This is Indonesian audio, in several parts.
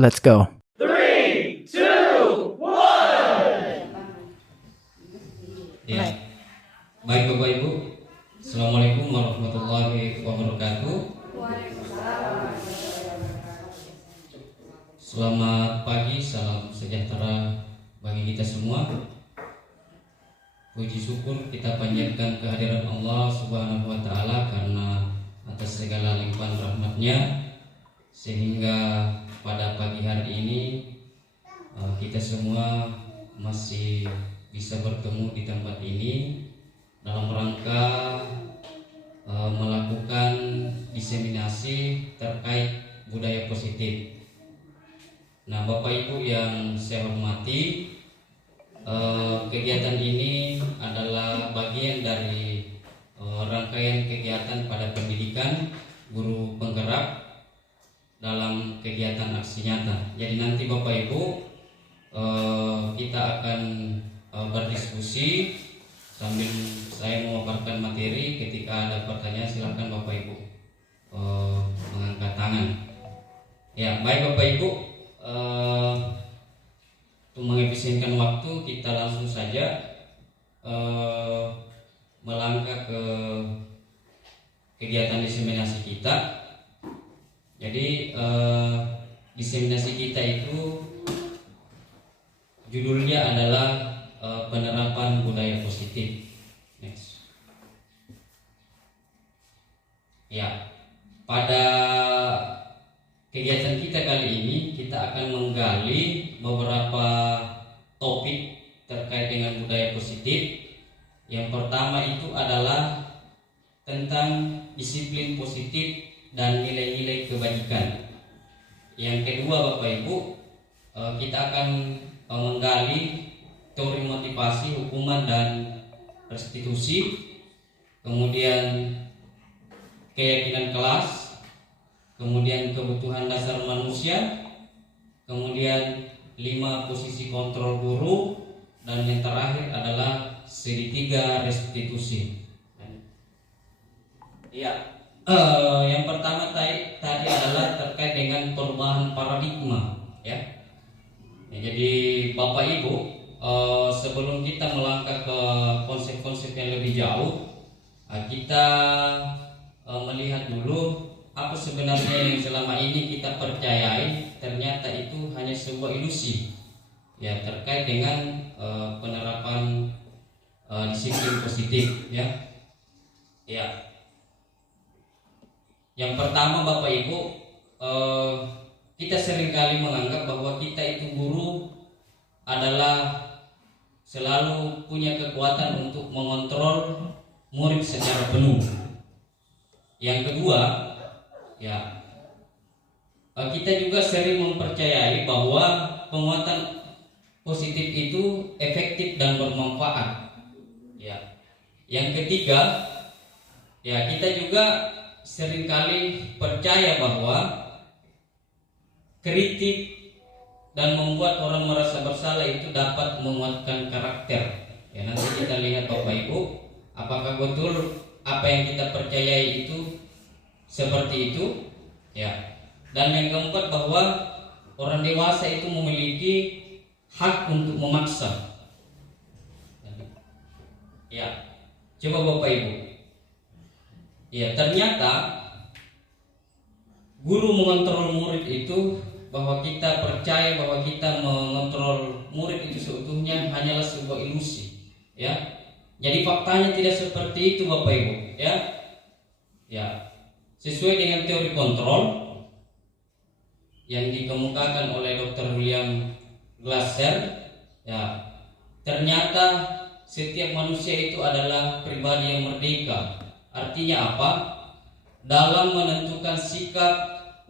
Let's go. 3, 2, 1. Ya, baik Bapak Ibu, Assalamualaikum warahmatullahi wabarakatuh. Selamat pagi, salam sejahtera bagi kita semua. Puji syukur kita panjatkan kehadiran Allah Subhanahu wa Ta'ala karena atas segala limpahan rahmatnya, sehingga pada pagi hari ini kita semua masih bisa bertemu di tempat ini dalam rangka melakukan diseminasi terkait budaya positif. Nah, Bapak Ibu yang saya hormati, kegiatan ini adalah bagian dari rangkaian kegiatan pada pendidikan guru penggerak dalam kegiatan aksi nyata. Jadi nanti Bapak Ibu kita akan berdiskusi sambil saya memaparkan materi. Ketika ada pertanyaan silakan Bapak Ibu mengangkat tangan. Ya, baik Bapak Ibu, untuk mengefisienkan waktu kita langsung saja melangkah ke kegiatan diseminasi kita. Jadi diseminasi kita itu judulnya adalah penerapan budaya positif. Next. Ya, pada kegiatan kita kali ini kita akan menggali beberapa topik terkait dengan budaya positif. Yang pertama itu adalah tentang disiplin positif dan nilai-nilai kebajikan. Yang kedua Bapak Ibu, kita akan menggali teori motivasi, hukuman dan restitusi, kemudian keyakinan kelas, kemudian kebutuhan dasar manusia, kemudian 5 posisi kontrol guru, dan yang terakhir adalah segitiga restitusi. Ya. Yang pertama tadi adalah terkait dengan perubahan paradigma, ya. Jadi Bapak Ibu, sebelum kita melangkah ke konsep-konsep yang lebih jauh, kita melihat dulu apa sebenarnya yang selama ini kita percayai ternyata itu hanya sebuah ilusi, ya, terkait dengan penerapan disiplin positif, ya. Ya. Yang pertama Bapak Ibu, kita seringkali menganggap bahwa kita itu guru adalah selalu punya kekuatan untuk mengontrol murid secara penuh. Yang kedua, ya, kita juga sering mempercayai bahwa penguatan positif itu efektif dan bermanfaat. Ya. Yang ketiga, ya, kita juga seringkali percaya bahwa kritik dan membuat orang merasa bersalah itu dapat menguatkan karakter. Ya, nanti kita lihat Bapak Ibu, apakah betul apa yang kita percayai itu seperti itu, ya. Dan yang keempat, bahwa orang dewasa itu memiliki hak untuk memaksa. Ya, coba Bapak Ibu. Ya, ternyata guru mengontrol murid itu, bahwa kita percaya bahwa kita mengontrol murid itu seutuhnya hanyalah sebuah ilusi, ya. Jadi faktanya tidak seperti itu Bapak Ibu, ya. Ya, sesuai dengan teori kontrol yang dikemukakan oleh Dr. William Glasser, ya, ternyata setiap manusia itu adalah pribadi yang merdeka. Artinya apa? Dalam menentukan sikap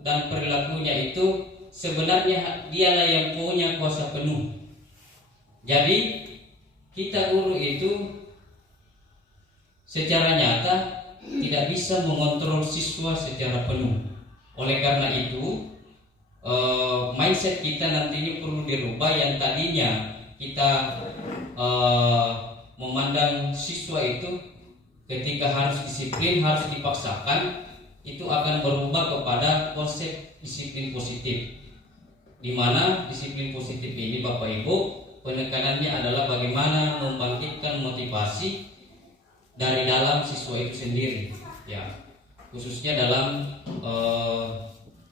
dan perilakunya itu sebenarnya dialah yang punya kuasa penuh. Jadi kita guru itu secara nyata tidak bisa mengontrol siswa secara penuh. Oleh karena itu, mindset kita nantinya perlu dirubah. Yang tadinya kita memandang siswa itu ketika harus disiplin, harus dipaksakan, itu akan berubah kepada konsep disiplin positif. di mana disiplin positif ini Bapak Ibu penekanannya adalah bagaimana membangkitkan motivasi dari dalam siswa itu sendiri, ya, khususnya dalam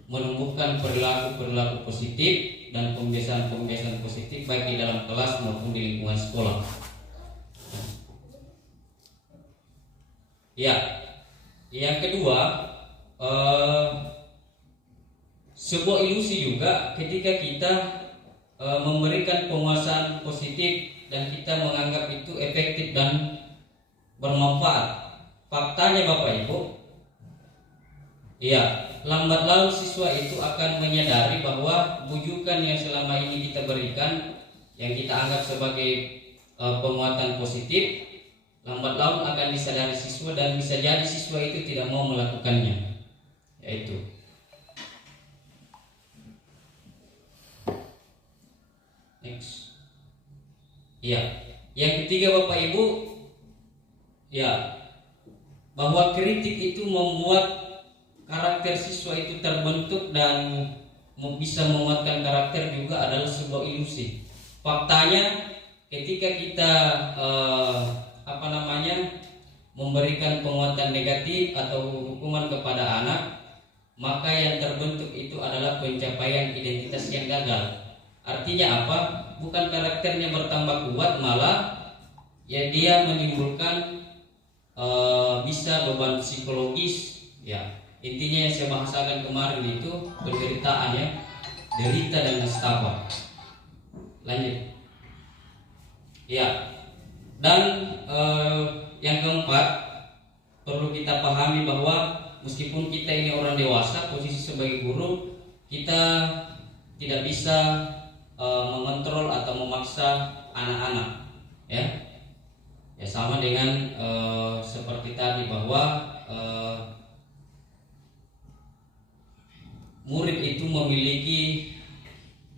menumbuhkan perilaku positif dan pembiasaan positif baik di dalam kelas maupun di lingkungan sekolah. Ya, yang kedua, sebuah ilusi juga ketika kita memberikan penguasaan positif dan kita menganggap itu efektif dan bermanfaat. Faktanya Bapak Ibu, ya, lambat laun siswa itu akan menyadari bahwa bujukan yang selama ini kita berikan, yang kita anggap sebagai penguatan positif, lambat laun akan disadari siswa dan bisa jadi siswa itu tidak mau melakukannya. Yaitu next. Ya, yang ketiga Bapak Ibu, ya, bahwa kritik itu membuat karakter siswa itu terbentuk dan bisa menguatkan karakter juga adalah sebuah ilusi. Faktanya ketika kita memberikan penguatan negatif atau hukuman kepada anak, maka yang terbentuk itu adalah pencapaian identitas yang gagal. Artinya apa? Bukan karakternya bertambah kuat, malah ya dia menimbulkan bisa beban psikologis, ya. Intinya yang saya bahasakan kemarin itu penderitaan, ya, derita dan nestapa. Lanjut. Ya. Dan yang keempat, perlu kita pahami bahwa meskipun kita ini orang dewasa, posisi sebagai guru, kita tidak bisa mengontrol atau memaksa anak-anak, ya. Ya, sama dengan seperti tadi bahwa murid itu memiliki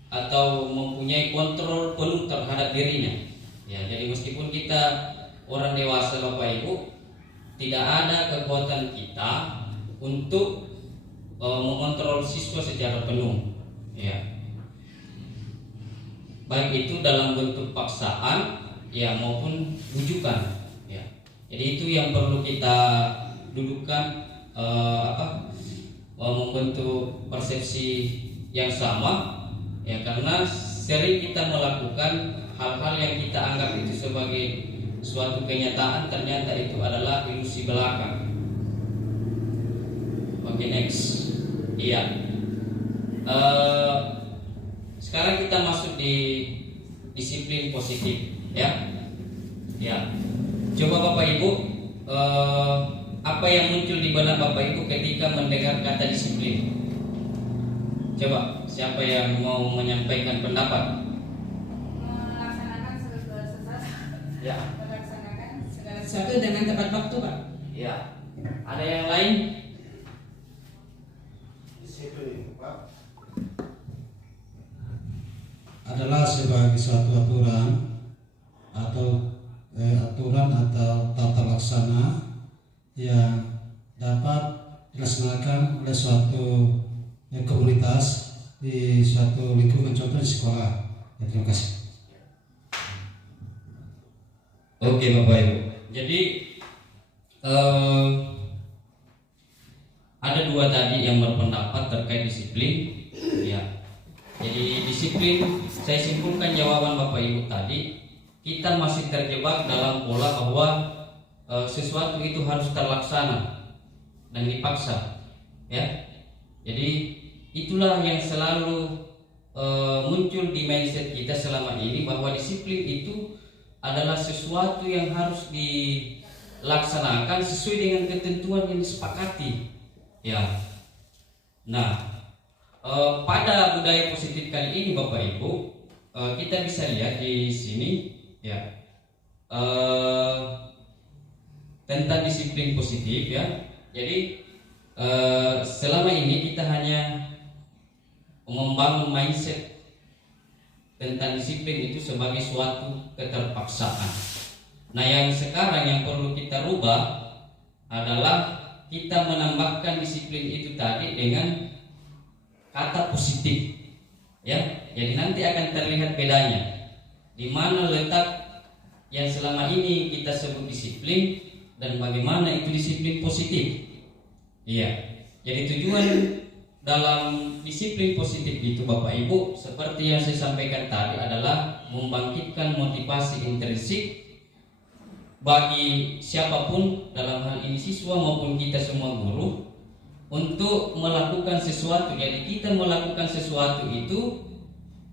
atau mempunyai kontrol penuh terhadap dirinya. Ya, jadi meskipun kita orang dewasa Bapak Ibu, tidak ada kekuatan kita untuk mengontrol siswa secara penuh. Ya. Baik itu dalam bentuk paksaan, ya, maupun bujukan. Ya. Jadi itu yang perlu kita dudukkan, membentuk persepsi yang sama, ya, karena sering kita melakukan hal-hal yang kita anggap itu sebagai suatu kenyataan, ternyata itu adalah ilusi belaka. Oke, next. Iya. Sekarang kita masuk di disiplin positif, ya. Ya. Coba Bapak Ibu, apa yang muncul di benak Bapak Ibu ketika mendengar kata disiplin? Coba, siapa yang mau menyampaikan pendapat? Melaksanakan segala Ya. melaksanakan segala sesuatu dengan tepat waktu, Pak. Ya. Ada yang lain? Disiplin, Pak, adalah sebagai suatu aturan atau tata laksana yang dapat dilaksanakan oleh suatu komunitas di suatu lingkungan, contoh di sekolah. Ya, terima kasih. Oke Bapak Ibu. Jadi ada dua tadi yang berpendapat terkait disiplin. Ya. Jadi disiplin, saya simpulkan jawaban Bapak Ibu tadi, kita masih terjebak dalam pola bahwa sesuatu itu harus terlaksana dan dipaksa, ya. Jadi itulah yang selalu muncul di mindset kita selama ini, bahwa disiplin itu adalah sesuatu yang harus dilaksanakan sesuai dengan ketentuan yang disepakati, ya. Nah, pada budaya positif kali ini Bapak Ibu, kita bisa lihat di sini, ya, tentang disiplin positif, ya. Jadi selama ini kita hanya membangun mindset tentang disiplin itu sebagai suatu keterpaksaan. Nah, yang sekarang yang perlu kita rubah adalah kita menambahkan disiplin itu tadi dengan kata positif, Ya, jadi nanti akan terlihat bedanya di mana letak yang selama ini kita sebut disiplin dan bagaimana itu disiplin positif. Iya. Jadi tujuan dalam disiplin positif itu Bapak Ibu seperti yang saya sampaikan tadi adalah membangkitkan motivasi intrinsik bagi siapapun, dalam hal ini siswa maupun kita semua guru, untuk melakukan sesuatu. Jadi kita melakukan sesuatu itu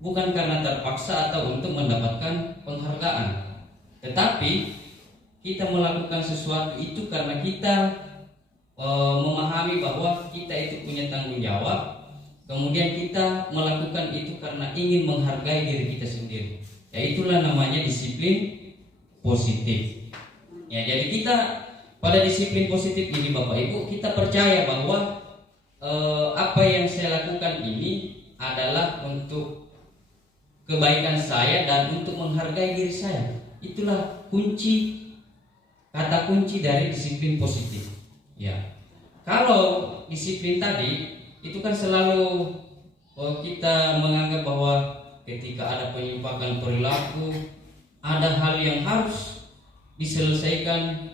bukan karena terpaksa atau untuk mendapatkan penghargaan, tetapi kita melakukan sesuatu itu karena kita memahami bahwa kita itu punya tanggung jawab. Kemudian kita melakukan itu karena ingin menghargai diri kita sendiri. Ya, itulah namanya disiplin positif. Ya, jadi kita pada disiplin positif ini Bapak Ibu, kita percaya bahwa apa yang saya lakukan ini adalah untuk kebaikan saya dan untuk menghargai diri saya. Itulah kata kunci dari disiplin positif. Ya, kalau disiplin tadi itu kan selalu kita menganggap bahwa ketika ada penyimpangan perilaku, ada hal yang harus diselesaikan,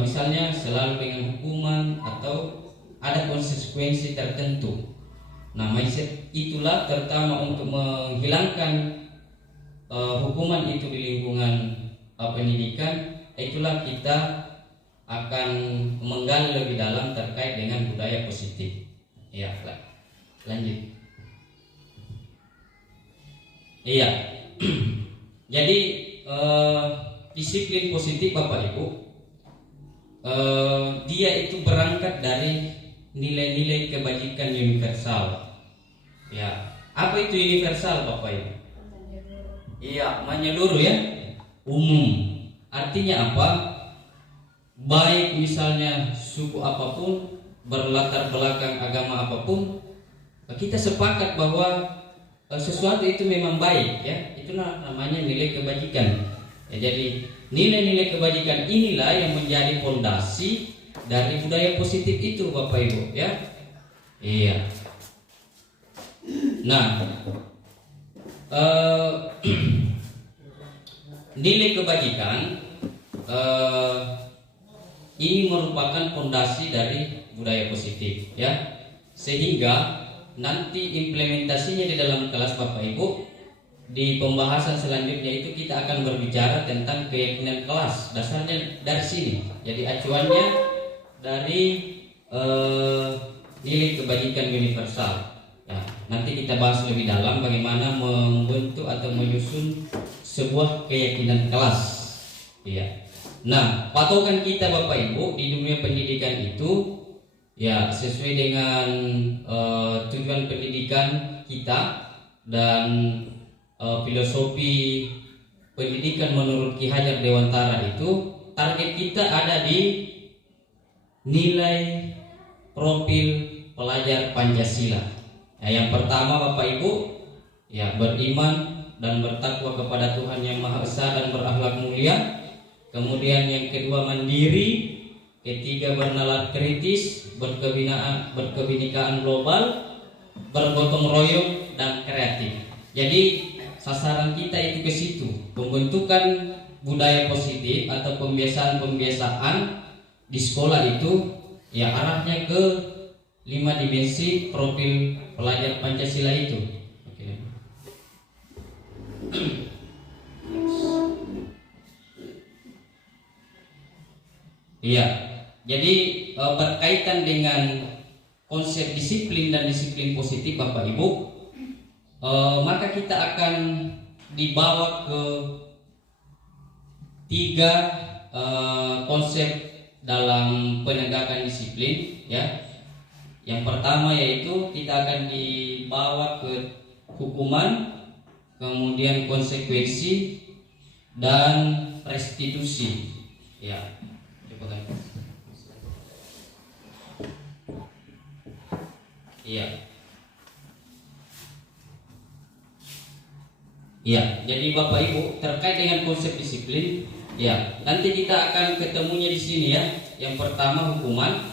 misalnya selalu dengan hukuman atau ada konsekuensi tertentu. Nah, mindset itulah terutama untuk menghilangkan hukuman itu di lingkungan pendidikan. Itulah kita akan menggali lebih dalam terkait dengan budaya positif. Ya, lanjut. Iya. Jadi disiplin positif Bapak Ibu, dia itu berangkat dari nilai-nilai kebajikan universal. Ya, apa itu universal Bapak Ibu? Iya, menyeluruh ya, umum. Artinya apa? Baik misalnya suku apapun, berlatar belakang agama apapun, kita sepakat bahwa sesuatu itu memang baik ya. Itulah namanya nilai kebajikan. Ya, jadi nilai-nilai kebajikan inilah yang menjadi fondasi dari budaya positif itu Bapak Ibu ya. Iya. Nah, nilai kebajikan ini merupakan fondasi dari budaya positif ya, sehingga nanti implementasinya di dalam kelas Bapak Ibu di pembahasan selanjutnya itu kita akan berbicara tentang keyakinan kelas. Dasarnya dari sini, jadi acuannya dari nilai kebajikan universal ya. Nanti kita bahas lebih dalam bagaimana membentuk atau menyusun sebuah keyakinan kelas ya. Nah, patokan kita Bapak Ibu di dunia pendidikan itu ya sesuai dengan tujuan pendidikan kita dan filosofi pendidikan menurut Ki Hajar Dewantara itu, target kita ada di nilai profil pelajar Pancasila. Nah, yang pertama Bapak Ibu ya beriman dan bertakwa kepada Tuhan Yang Maha Esa dan berakhlak mulia. Kemudian yang kedua mandiri, ketiga bernalar kritis, berkebinekaan global, bergotong royong dan kreatif. Jadi sasaran kita itu ke situ, pembentukan budaya positif atau pembiasaan di sekolah itu ya arahnya ke 5 dimensi profil pelajar Pancasila itu. Oke. Iya, jadi berkaitan dengan konsep disiplin dan disiplin positif Bapak Ibu, maka kita akan dibawa ke 3 konsep dalam penegakan disiplin ya. Yang pertama yaitu kita akan dibawa ke hukuman, kemudian konsekuensi dan restitusi ya. Iya. Iya, jadi Bapak Ibu terkait dengan konsep disiplin, ya nanti kita akan ketemunya di sini ya. Yang pertama hukuman,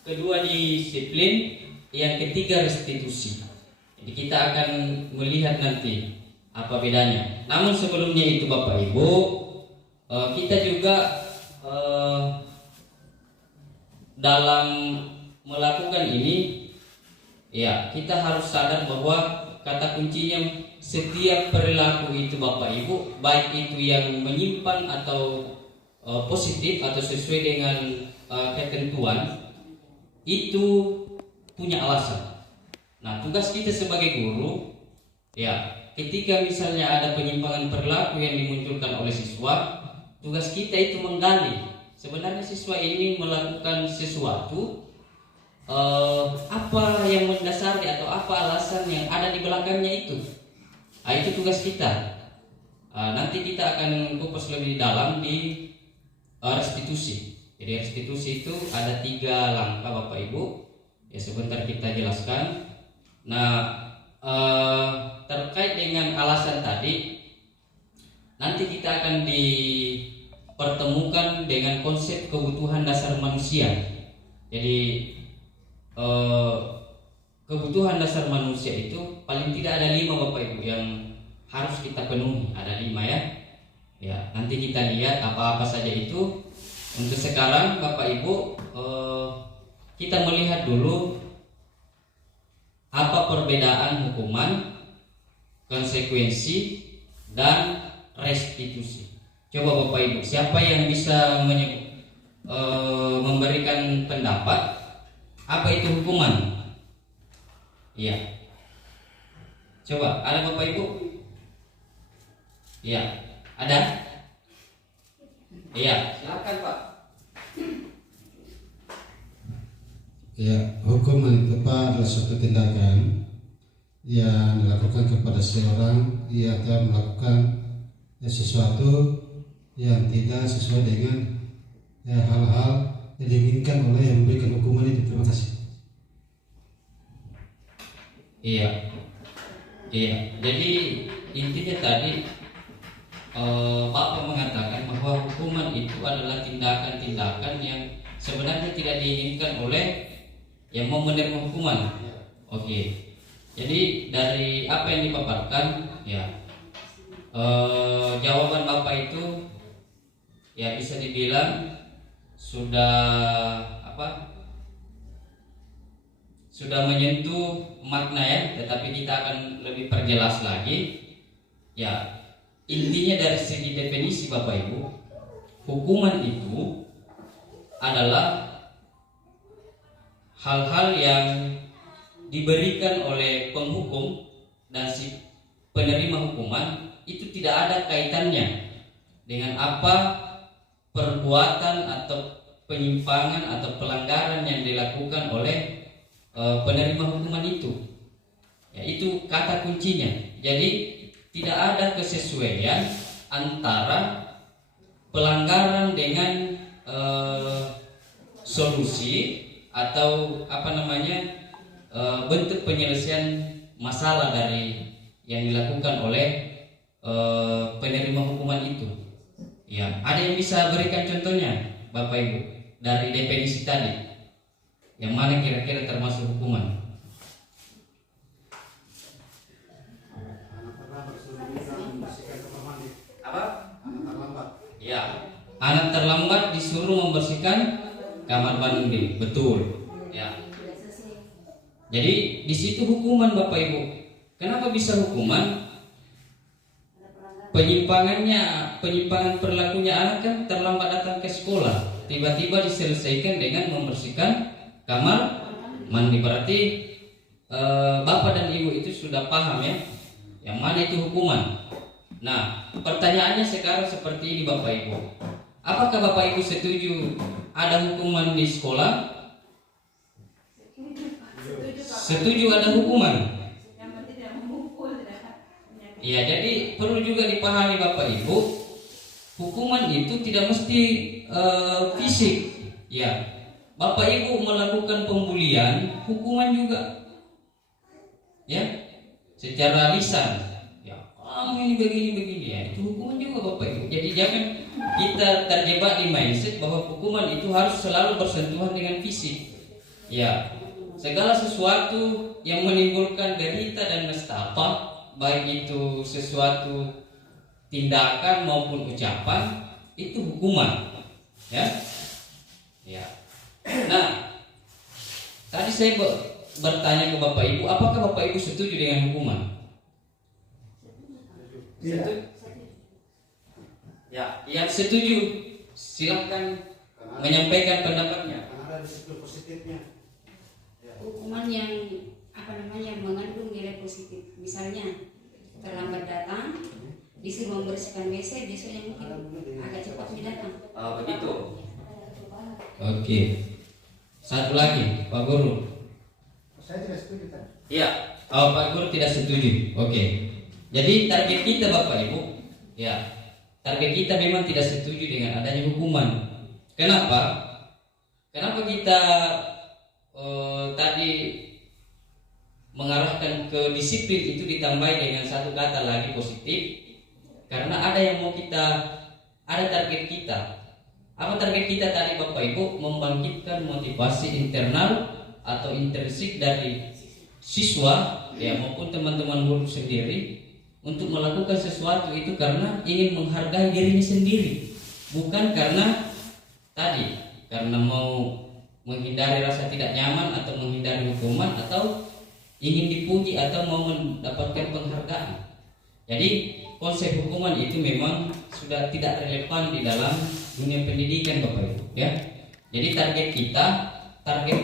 kedua disiplin, yang ketiga restitusi. Jadi kita akan melihat nanti apa bedanya. Namun sebelumnya itu Bapak Ibu, kita juga dalam melakukan ini, ya kita harus sadar bahwa kata kuncinya setiap perilaku itu Bapak Ibu, baik itu yang menyimpan atau positif atau sesuai dengan ketentuan, itu punya alasan. Nah, tugas kita sebagai guru, ya ketika misalnya ada penyimpangan perilaku yang dimunculkan oleh siswa, tugas kita itu menggali sebenarnya siswa ini melakukan sesuatu, apa yang mendasari atau apa alasan yang ada di belakangnya itu. Nah, itu tugas kita. Nanti kita akan kupas lebih dalam di restitusi. Jadi restitusi itu ada 3 langkah Bapak Ibu. Ya sebentar kita jelaskan. Nah, terkait dengan alasan tadi, nanti kita akan dipertemukan dengan konsep kebutuhan dasar manusia. Jadi kebutuhan dasar manusia itu paling tidak ada 5 Bapak Ibu yang harus kita penuhi. Ada 5 ya. Ya, nanti kita lihat apa-apa saja itu. Untuk sekarang Bapak Ibu, kita melihat dulu apa perbedaan hukuman, konsekuensi, dan restitusi. Coba Bapak Ibu, siapa yang bisa memberikan pendapat apa itu hukuman? Iya. Coba, ada Bapak Ibu? Iya, ada? Iya, silakan Pak. Ya, hukuman itu Pak adalah suatu tindakan yang dilakukan kepada seorang yang telah melakukan sesuatu yang tidak sesuai dengan hal-hal yang diinginkan oleh yang memberikan hukuman itu. Terima kasih. Iya. Jadi intinya tadi Bapak mengatakan bahwa hukuman itu adalah tindakan-tindakan yang sebenarnya tidak diinginkan oleh yang mau menerima hukuman. Oke. Jadi dari apa yang dipaparkan, ya jawaban Bapak itu ya bisa dibilang sudah menyentuh makna ya, tetapi kita akan lebih perjelas lagi. Ya, intinya dari segi definisi Bapak Ibu, hukuman itu adalah hal-hal yang diberikan oleh penghukum dan si penerima hukuman itu tidak ada kaitannya dengan apa perbuatan atau penyimpangan atau pelanggaran yang dilakukan oleh penerima hukuman itu. Ya, itu kata kuncinya. Jadi tidak ada kesesuaian antara pelanggaran dengan solusi atau bentuk penyelesaian masalah dari yang dilakukan oleh penerima hukuman itu. Ya, ada yang bisa berikan contohnya Bapak Ibu dari definisi tadi? Yang mana kira-kira termasuk hukuman? Apa? Ya, anak terlambat disuruh membersihkan kamar mandi. Betul. Ya. Jadi di situ hukuman Bapak Ibu. Kenapa bisa hukuman? Penyimpangan perilakunya anak kan terlambat datang ke sekolah, tiba-tiba diselesaikan dengan membersihkan kamar mandi. Berarti Bapak dan Ibu itu sudah paham ya, yang mana itu hukuman. Nah, pertanyaannya sekarang seperti ini Bapak Ibu. Apakah Bapak Ibu setuju ada hukuman di sekolah? Setuju ada hukuman? Ya, jadi perlu juga dipahami Bapak Ibu, hukuman itu tidak mesti fisik. Ya, Bapak Ibu melakukan pembulian, hukuman juga. Ya, secara lisan. Ya, kamu ini begini ya, itu hukuman juga Bapak Ibu. Jadi jangan kita terjebak di mindset bahwa hukuman itu harus selalu bersentuhan dengan fisik. Ya, segala sesuatu yang menimbulkan derita dan nestapa, baik itu sesuatu tindakan maupun ucapan, itu hukuman. Ya. Ya. Nah, tadi saya bertanya ke Bapak Ibu, apakah Bapak Ibu setuju dengan hukuman? Setuju? Ya, yang setuju silakan menyampaikan pendapatnya. Karena ada disiplin positifnya. Hukuman yang mengandung nilai positif, misalnya terlambat datang disuruh membersihkan WC, besoknya mungkin agak cepat datang. Begitu. Oke. Satu lagi, Pak Guru. Saya tidak setuju tadi. Iya, Pak Guru tidak setuju. Oke. Jadi target kita Bapak Ibu, ya, target kita memang tidak setuju dengan adanya hukuman. Kenapa? Kenapa kita tadi mengarahkan ke disiplin itu ditambahi dengan satu kata lagi positif? Karena ada yang mau ada target kita. Apa target kita tadi Bapak Ibu? Membangkitkan motivasi internal atau intrinsik dari siswa ya maupun teman-teman guru sendiri untuk melakukan sesuatu itu karena ingin menghargai dirinya sendiri, bukan karena mau menghindari rasa tidak nyaman atau menghindari hukuman atau ingin dipuji atau mau mendapatkan penghargaan. Jadi konsep hukuman itu memang sudah tidak relevan di dalam dunia pendidikan Bapak Ibu ya. Jadi target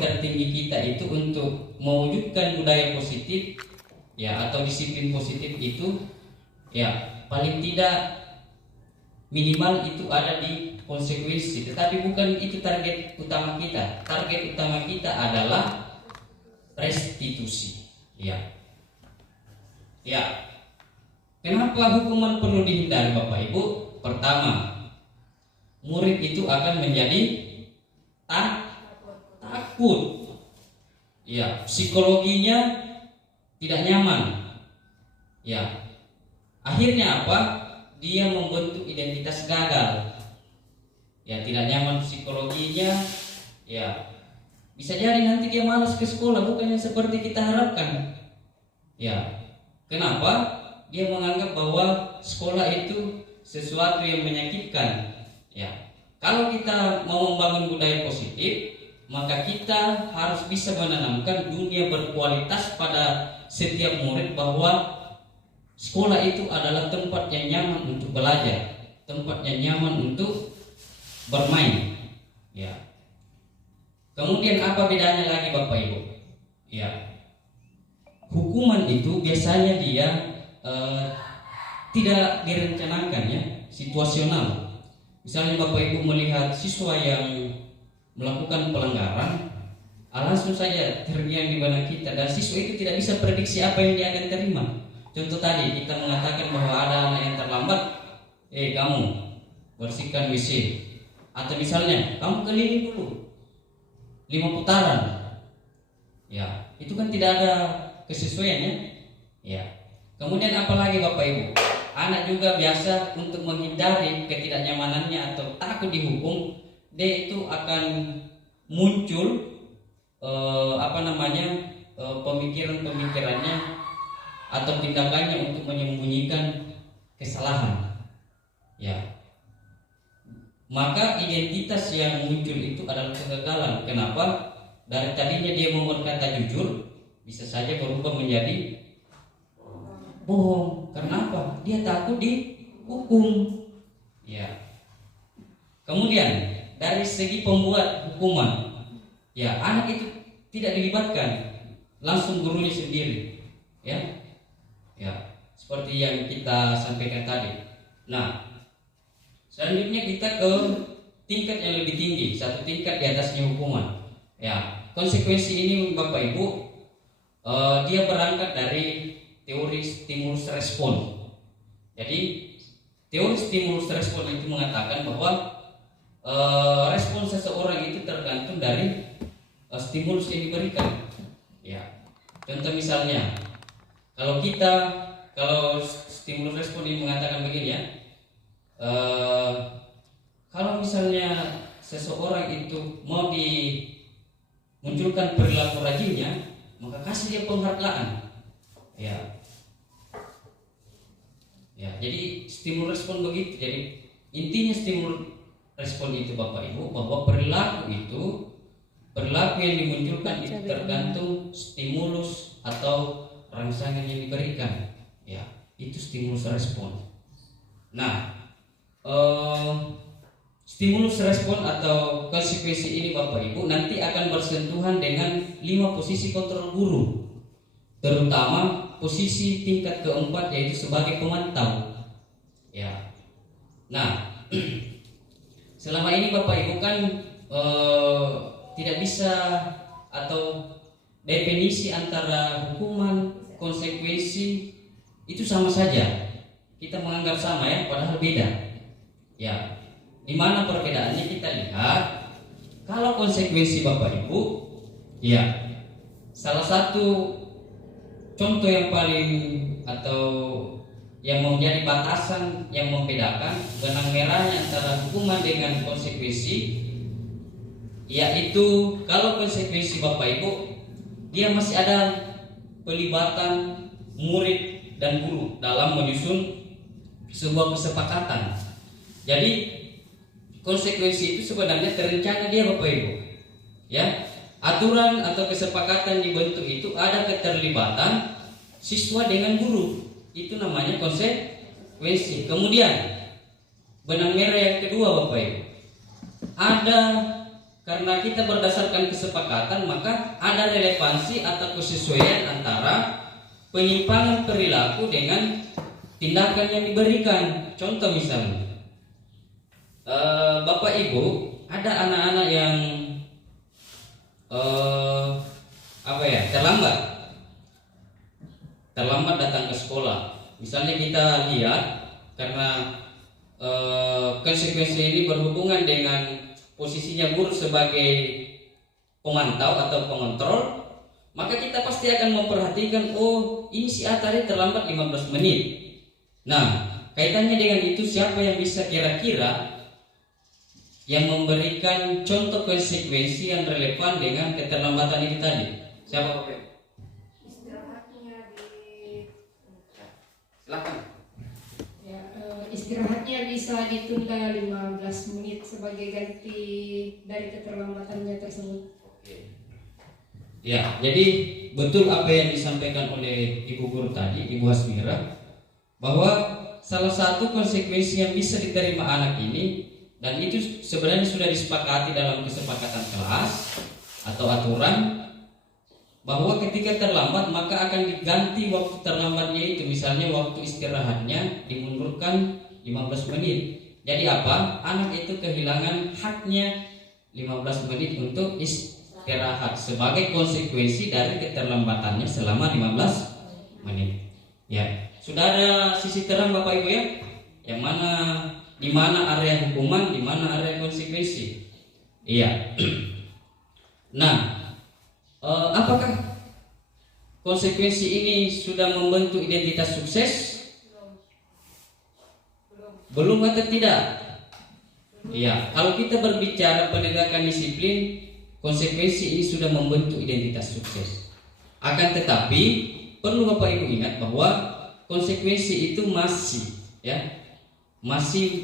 tertinggi kita itu untuk mewujudkan budaya positif ya atau disiplin positif itu ya paling tidak minimal itu ada di konsekuensi, tetapi bukan itu target utama kita. Target utama kita adalah restitusi ya. Ya. Kenapa hukuman perlu dihindari Bapak Ibu? Pertama, murid itu akan menjadi takut. Ya, psikologinya tidak nyaman. Ya. Akhirnya apa? Dia membentuk identitas gagal. Ya, tidak nyaman psikologinya. Ya. Bisa jadi nanti dia malas ke sekolah, bukan yang seperti kita harapkan. Ya. Kenapa? Dia menganggap bahwa sekolah itu sesuatu yang menyakitkan. Ya. Kalau kita mau membangun budaya positif, maka kita harus bisa menanamkan dunia berkualitas pada setiap murid bahwa sekolah itu adalah tempat yang nyaman untuk belajar, tempat yang nyaman untuk bermain. Ya. Kemudian apa bedanya lagi Bapak Ibu? Ya. Hukuman itu biasanya dia tidak direncanakan ya, situasional. Misalnya Bapak Ibu melihat siswa yang melakukan pelanggaran, langsung saja terngiang di benak kita dan siswa itu tidak bisa prediksi apa yang dia akan terima. Contoh tadi kita mengatakan bahwa ada anak yang terlambat, kamu bersihkan WC, atau misalnya kamu keliling dulu 5 putaran. Ya, itu kan tidak ada kesesuaiannya. Ya. Kemudian apalagi Bapak Ibu, anak juga biasa untuk menghindari ketidaknyamanannya atau takut dihukum, dia itu akan muncul pemikiran-pemikirannya atau tindakannya untuk menyembunyikan kesalahan. Ya. Maka identitas yang muncul itu adalah kegagalan. Kenapa? Dari tadinya dia mau berkata jujur, bisa saja berubah menjadi bohong. Karena apa? Dia takut dihukum. Ya. Kemudian dari segi pembuat hukuman, ya anak itu tidak dilibatkan, langsung gurunya sendiri. Ya. Ya, seperti yang kita sampaikan tadi. Nah, selanjutnya kita ke tingkat yang lebih tinggi, satu tingkat di atasnya hukuman. Ya, konsekuensi ini Bapak Ibu, dia berangkat dari teori stimulus respon. Jadi teori stimulus respon itu mengatakan bahwa respon seseorang itu tergantung dari stimulus yang diberikan. Ya, contoh misalnya, kalau stimulus respon ini mengatakan begini ya, kalau misalnya seseorang itu mau munculkan perilaku rajinnya, maka kasih dia penghargaan. Ya, jadi stimul respon begitu. Jadi intinya stimul respon itu Bapak Ibu, bahwa perilaku yang dimunculkan itu tergantung stimulus atau rangsangan yang diberikan. Ya, itu stimulus respon. Nah, stimulus respon atau konsekuensi ini Bapak Ibu nanti akan bersentuhan dengan 5 posisi kontrol guru, terutama posisi tingkat keempat yaitu sebagai pemantau. Ya, nah selama ini Bapak Ibu kan tidak bisa, atau definisi antara hukuman, konsekuensi itu sama saja. Kita menganggap sama ya, padahal beda. Ya, di mana perbedaannya kita lihat. Kalau konsekuensi Bapak Ibu, ya salah satu contoh yang paling atau yang menjadi batasan yang membedakan benang merahnya antara hukuman dengan konsekuensi, yaitu kalau konsekuensi Bapak Ibu, dia masih ada pelibatan murid dan guru dalam menyusun sebuah kesepakatan. Jadi konsekuensi itu sebenarnya terencana dia Bapak Ibu. Ya, aturan atau kesepakatan dibentuk itu ada keterlibatan siswa dengan guru. Itu namanya konsekuensi. Kemudian benang merah yang kedua Bapak Ibu, ada, karena kita berdasarkan kesepakatan, maka ada relevansi atau kesesuaian antara penyimpangan perilaku dengan tindakan yang diberikan. Contoh misalnya, Bapak Ibu, ada anak-anak yang terlambat datang ke sekolah. Misalnya kita lihat, karena konsekuensi ini berhubungan dengan posisinya guru sebagai pemantau atau pengontrol, maka kita pasti akan memperhatikan, oh ini si A tadi terlambat 15 menit. Nah, kaitannya dengan itu, siapa yang bisa kira-kira yang memberikan contoh konsekuensi yang relevan dengan keterlambatan itu tadi? Siapa Bapak? Silakan. Ya, istirahatnya bisa ditunda 15 menit sebagai ganti dari keterlambatannya tersebut. Oke. Ya, jadi betul apa yang disampaikan oleh Ibu Guru tadi, Ibu Hasmira, bahwa salah satu konsekuensi yang bisa diterima anak ini, dan itu sebenarnya sudah disepakati dalam kesepakatan kelas atau aturan, bahwa ketika terlambat maka akan diganti waktu terlambatnya itu. Misalnya waktu istirahatnya dimundurkan 15 menit. Jadi apa? Anak itu kehilangan haknya 15 menit untuk istirahat sebagai konsekuensi dari keterlambatannya selama 15 menit. Ya, sudah ada sisi terang Bapak Ibu ya? Yang mana, di mana area hukuman, di mana area konsekuensi. Iya. Nah, apakah konsekuensi ini sudah membentuk identitas sukses? Belum atau tidak? Iya, kalau kita berbicara penegakan disiplin, konsekuensi ini sudah membentuk identitas sukses. Akan tetapi perlu Bapak Ibu ingat bahwa konsekuensi itu masih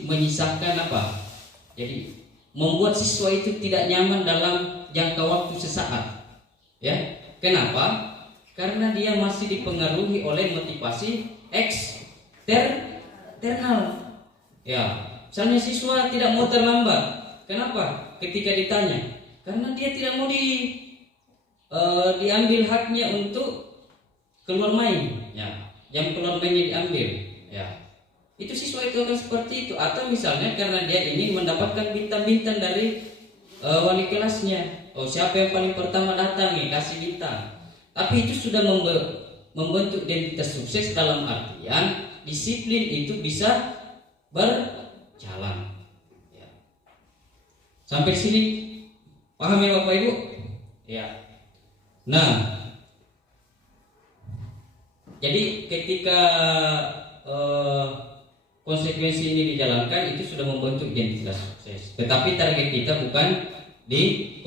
menyisakan apa? Jadi membuat siswa itu tidak nyaman dalam jangka waktu sesaat. Ya, kenapa? Karena dia masih dipengaruhi oleh motivasi eksternal. Ya, misalnya siswa tidak mau terlambat. Kenapa? Ketika ditanya, karena dia tidak mau diambil haknya untuk keluar main. Ya, jam keluar mainnya diambil. Ya, itu siswa itu akan seperti itu. Atau misalnya karena dia ingin mendapatkan bintang-bintang dari wali kelasnya. Oh, siapa yang paling pertama datang nih, kasih bintang. Tapi itu sudah membentuk identitas sukses dalam artian disiplin itu bisa berjalan. Ya. Sampai sini paham ya Bapak Ibu? Ya. Nah, jadi ketika konsekuensi ini dijalankan, itu sudah membentuk identitas sukses. Tetapi target kita bukan di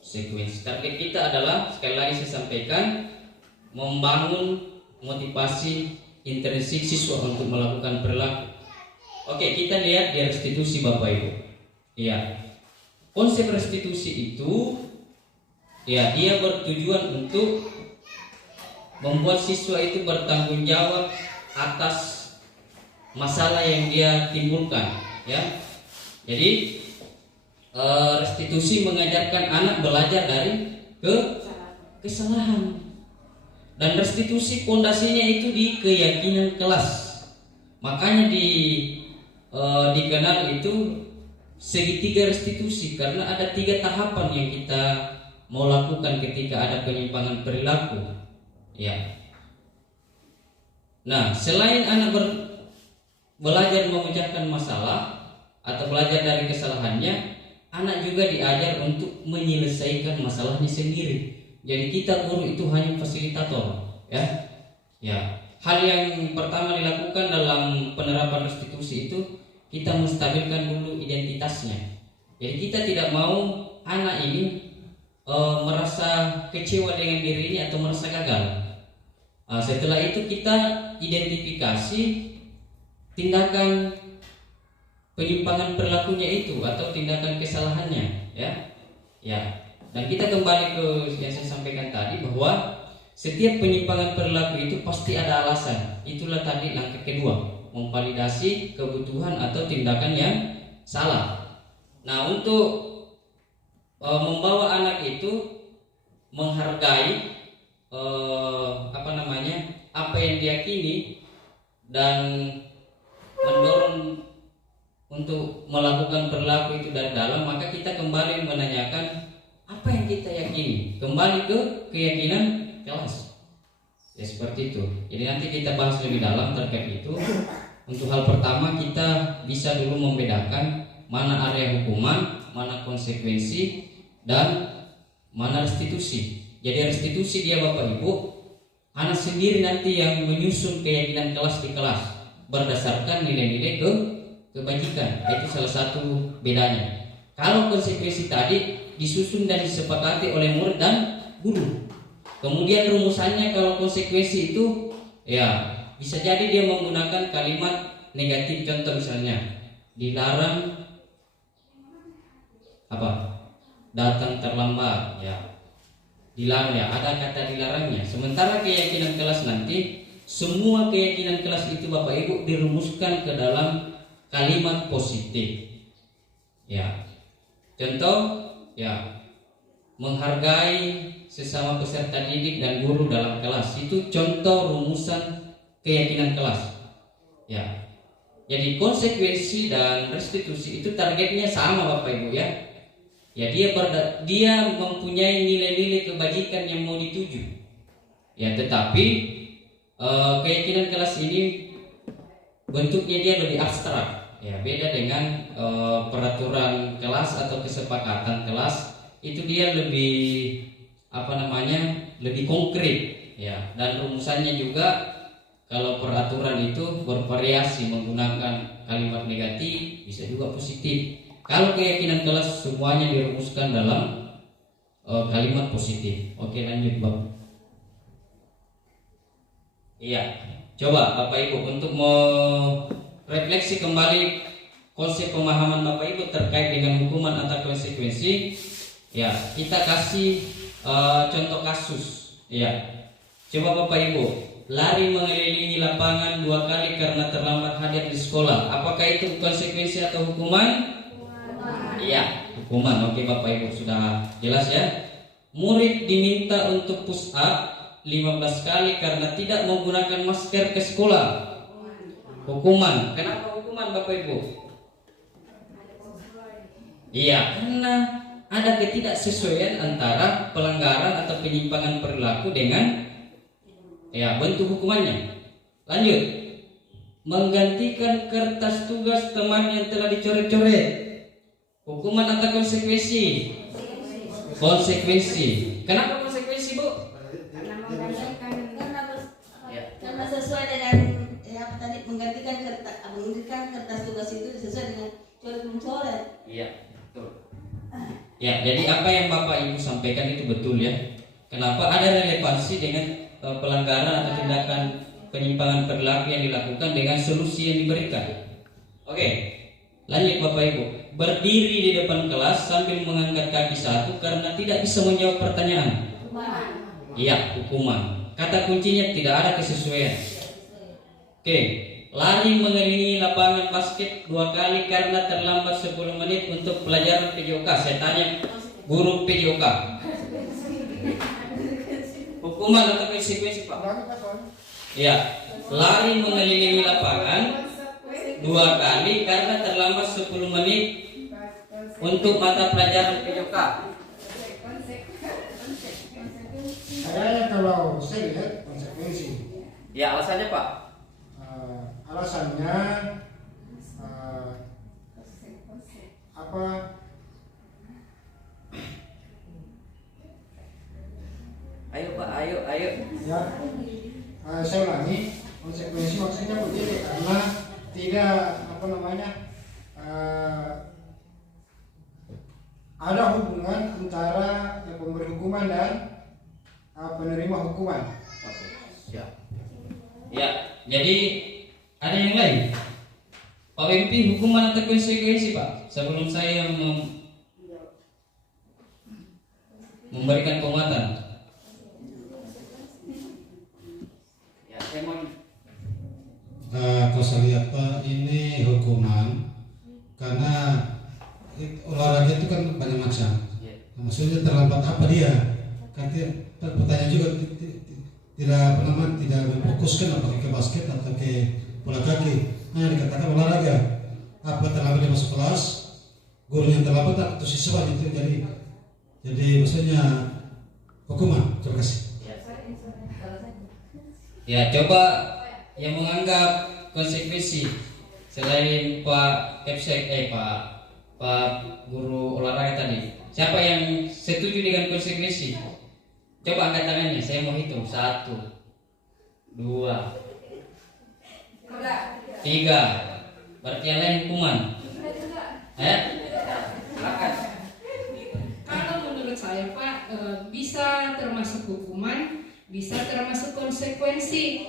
konsekuensi. Target kita adalah, sekali lagi saya sampaikan, membangun motivasi intrinsik siswa untuk melakukan perilaku. Oke, kita lihat di restitusi Bapak Ibu. Ya, konsep restitusi itu, ya, dia bertujuan untuk membuat siswa itu bertanggung jawab atas masalah yang dia timbulkan, ya. Jadi restitusi mengajarkan anak belajar dari kesalahan. Dan restitusi pondasinya itu di keyakinan kelas. Makanya dikenal itu segitiga restitusi, karena ada 3 tahapan yang kita mau lakukan ketika ada penyimpangan perilaku. Ya. Nah, selain anak belajar memecahkan masalah atau belajar dari kesalahannya, anak juga diajar untuk menyelesaikan masalahnya sendiri. Jadi kita guru itu hanya fasilitator, ya. Ya. Hal yang pertama dilakukan dalam penerapan restitusi itu, kita menstabilkan dulu identitasnya. Jadi kita tidak mau anak ini merasa kecewa dengan dirinya atau merasa gagal. Setelah itu kita identifikasi tindakan penyimpangan perilakunya itu atau tindakan kesalahannya, ya. Ya. Dan kita kembali ke yang saya sampaikan tadi, bahwa setiap penyimpangan perilaku itu pasti ada alasan. Itulah tadi langkah kedua, memvalidasi kebutuhan atau tindakan yang salah. Nah, untuk membawa anak itu menghargai apa yang diyakini dan mendorong untuk melakukan perilaku itu dari dalam, maka kita kembali menanyakan apa yang kita yakini, kembali ke keyakinan kelas. Ya, seperti itu. Jadi nanti kita bahas lebih dalam terkait itu. Untuk hal pertama, kita bisa dulu membedakan mana area hukuman, mana konsekuensi, dan mana restitusi. Jadi restitusi dia Bapak Ibu, anak sendiri nanti yang menyusun keyakinan kelas di kelas berdasarkan nilai-nilai kebajikan. Itu salah satu bedanya. Kalau konsekuensi tadi disusun dan disepakati oleh murid dan guru. Kemudian rumusannya kalau konsekuensi itu, ya, bisa jadi dia menggunakan kalimat negatif. Contoh misalnya, dilarang datang terlambat, ya, dilarang, ya, ada kata dilarangnya. Sementara keyakinan kelas nanti, semua keyakinan kelas itu Bapak Ibu dirumuskan ke dalam kalimat positif, ya. Contoh, ya, menghargai sesama peserta didik dan guru dalam kelas, itu contoh rumusan keyakinan kelas, ya. Jadi konsekuensi dan restitusi itu targetnya sama Bapak Ibu, ya. Ya, dia mempunyai nilai-nilai kebajikan yang mau dituju, ya. Tetapi keyakinan kelas ini bentuknya dia lebih abstrak, ya. Beda dengan peraturan kelas atau kesepakatan kelas, itu dia lebih lebih konkret, ya. Dan rumusannya juga, kalau peraturan itu bervariasi menggunakan kalimat negatif, bisa juga positif. Kalau keyakinan kelas semuanya dirumuskan dalam kalimat positif. Oke, lanjut Bang. Iya, coba Bapak Ibu untuk merefleksi kembali konsep pemahaman Bapak Ibu terkait dengan hukuman atau konsekuensi. Ya, kita kasih contoh kasus. Ya, coba Bapak Ibu, lari mengelilingi lapangan 2 kali karena terlambat hadir di sekolah. Apakah itu konsekuensi atau hukuman? Iya, hukuman. Oke Bapak Ibu, sudah jelas ya. Murid diminta untuk push up 15 kali karena tidak menggunakan masker ke sekolah. Hukuman. Kenapa hukuman Bapak Ibu? Iya, karena ada ketidaksesuaian antara pelanggaran atau penyimpangan perilaku dengan, ya, bentuk hukumannya. Lanjut. Menggantikan kertas tugas teman yang telah dicoret-coret. Hukuman atau konsekuensi? Konsekuensi. Kenapa konsekuensi, Bu? Karena menggantikan Ya. karena sesuai dengan menggantikan kertas tugas itu sesuai dengan coret mencoret. Iya, betul. Ya, Ya, jadi apa yang Bapak Ibu sampaikan itu betul ya. Kenapa ada relevansi dengan pelanggaran atau tindakan penyimpangan perilaku yang dilakukan dengan solusi yang diberikan. Oke, lanjut Bapak Ibu. Berdiri di depan kelas sambil mengangkat kaki satu karena tidak bisa menjawab pertanyaan. Iya, hukuman. Kata kuncinya tidak ada kesesuaian. Oke, lari mengelilingi lapangan basket 2 kali karena terlambat 10 menit untuk pelajaran PJOK. Saya tanya guru PJOK. Hukuman atau konsekuensi Pak? Iya, lari mengelilingi lapangan 2 kali karena terlambat 10 menit untuk mata pelajaran PJOK. Kayaknya kalau saya lihat konsekuensi. Ya, alasannya Pak? Alasannya apa? Ayo Pak, ayo. Ya, saya ulangi, konsekuensi maksudnya begini, karena tidak ada hubungan antara yang pemberi hukuman dan penerima hukuman. Ya, jadi ada yang lain. Pak Wimpi, hukuman atau konsekuensi Pak? Sebelum saya memberikan penguatan. Ya, saya mau. Kalau saya lihat Pak, ini hukuman karena olahraga itu kan banyak macam. Maksudnya terlambat apa dia? Kan pertanyaan juga tidak memfokuskan apakah ke basket atau ke bola kaki. Hanya dikatakan olahraga. Apa terlambat dia masuk kelas? Gurunya terlambat atau siswa itu jadi maksudnya hukuman. Terima kasih. Ya, coba yang menganggap konsekuensi selain Pak Kepsek, Pak guru olahraga tadi. Siapa yang setuju dengan konsekuensi? Coba angkat tangannya, saya mau hitung. 1, 2, 3. Berarti yang lain hukuman. Silakan. Kalau menurut saya Pak, bisa termasuk hukuman, bisa termasuk konsekuensi.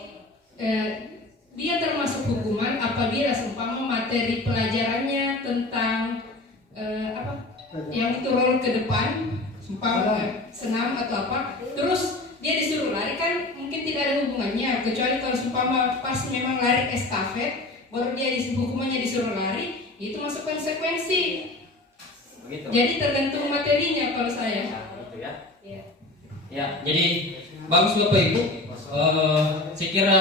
Dia termasuk hukuman apabila seumpama materi pelajarannya tentang yang turun ke depan, seumpama senam atau apa, terus dia disuruh lari, kan mungkin tidak ada hubungannya, kecuali kalau seumpama pas memang lari estafet baru dia hukumannya disuruh lari, itu masuk konsekuensi. Begitu. Jadi tergantung materinya kalau saya. Gitu ya. Ya. Ya, jadi bagus Bapak Ibu. Saya kira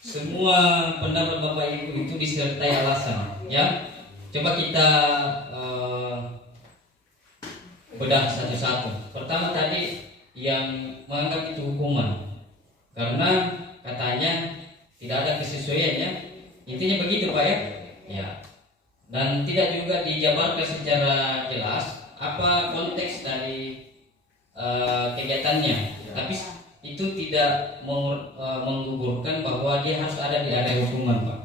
semua pendapat Bapak Ibu itu disertai alasan, ya. Coba kita bedah satu-satu. Pertama tadi yang menganggap itu hukuman karena katanya tidak ada kesesuaiannya. Intinya begitu Pak ya. Ya. Dan tidak juga dijabarkan secara jelas apa konteks dari kegiatannya. Tapi itu tidak menggugurkan bahwa dia harus ada di area hukuman Pak.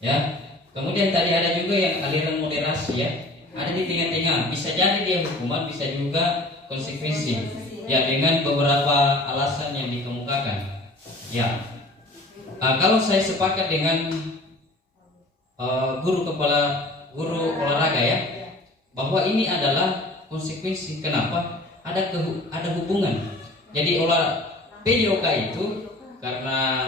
Ya. Kemudian tadi ada juga yang aliran moderasi ya. Ada di tengah-tengah, bisa jadi dia hukuman, bisa juga konsekuensi. Ya, dengan beberapa alasan yang dikemukakan. Ya, kalau saya sepakat dengan guru olahraga ya, bahwa ini adalah konsekuensi. Kenapa? Ada hubungan. Jadi PJOK itu karena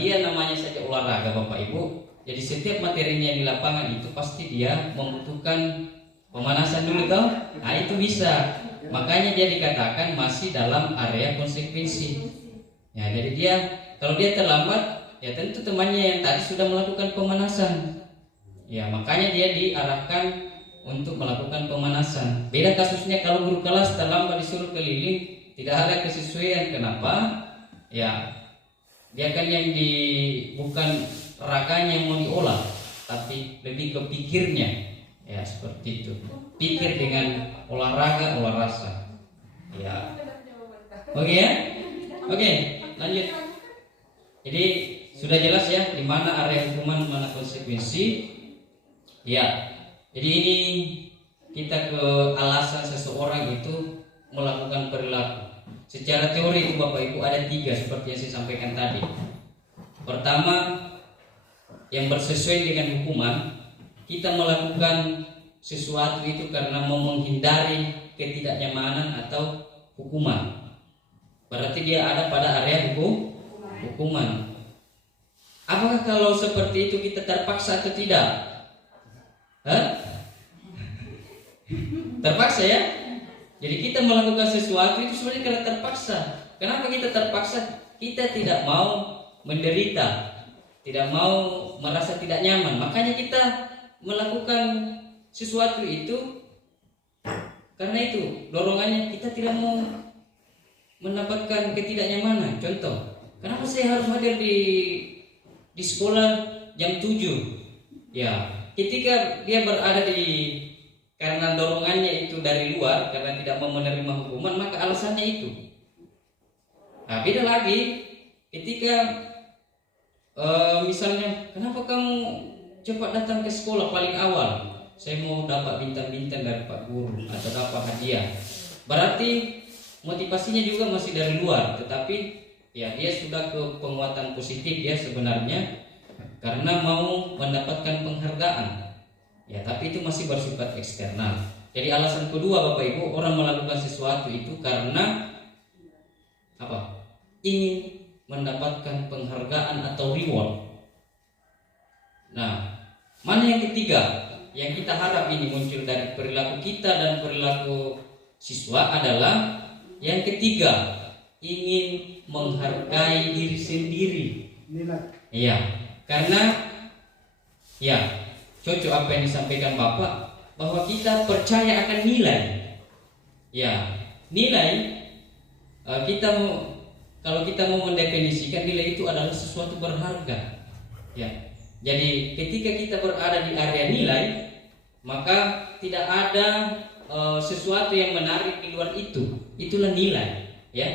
dia namanya saja olahraga Bapak Ibu. Jadi setiap materinya di lapangan itu pasti dia membutuhkan pemanasan dulu toh. Nah itu bisa. Makanya dia dikatakan masih dalam area konsekuensi. Ya, jadi dia kalau dia terlambat, ya tentu temannya yang tadi sudah melakukan pemanasan. Ya, makanya dia diarahkan untuk melakukan pemanasan. Beda kasusnya kalau guru kelas terlambat disuruh keliling, tidak ada kesesuaian. Kenapa? Ya, dia kan yang bukan raganya yang mau diolah, tapi lebih ke pikirnya. Ya, seperti itu. Pikir dengan olahraga, olah rasa. Ya. Oke ya? Oke, lanjut. Jadi sudah jelas ya di mana area hukuman, mana konsekuensi. Ya. Jadi ini kita ke alasan seseorang itu melakukan perilaku. Secara teori itu Bapak Ibu ada 3 seperti yang saya sampaikan tadi. Pertama, yang bersesuaian dengan hukuman, kita melakukan sesuatu itu karena mau menghindari ketidaknyamanan atau hukuman. Berarti dia ada pada area hukuman. Apakah kalau seperti itu kita terpaksa atau tidak? Terpaksa ya? Jadi kita melakukan sesuatu itu sebenarnya karena terpaksa. Kenapa kita terpaksa? Kita tidak mau menderita, tidak mau merasa tidak nyaman. Makanya kita melakukan sesuatu itu karena itu dorongannya kita tidak mau mendapatkan ketidaknyamanan. Contoh, kenapa saya harus hadir di sekolah jam 7? Ya, ketika dia berada karena dorongannya itu dari luar, karena tidak mau menerima hukuman, maka alasannya itu. Nah, beda lagi ketika misalnya, kenapa kamu cepat datang ke sekolah paling awal? Saya mau dapat bintang-bintang dari Pak Guru atau dapat hadiah. Berarti motivasinya juga masih dari luar, tetapi ya dia sudah ke penguatan positif ya sebenarnya karena mau mendapatkan penghargaan. Ya, tapi itu masih bersifat eksternal. Jadi alasan kedua Bapak Ibu, orang melakukan sesuatu itu karena apa? Ingin mendapatkan penghargaan atau reward. Nah, mana yang ketiga yang kita harap ini muncul dari perilaku kita dan perilaku siswa adalah yang ketiga, ingin menghargai diri sendiri. Iya, karena ya cocok apa yang disampaikan Bapak bahwa kita percaya akan nilai. Ya, nilai kalau kita mau mendefinisikan nilai itu adalah sesuatu berharga. Ya. Jadi ketika kita berada di area nilai, maka tidak ada sesuatu yang menarik di luar itu. Itulah nilai, ya.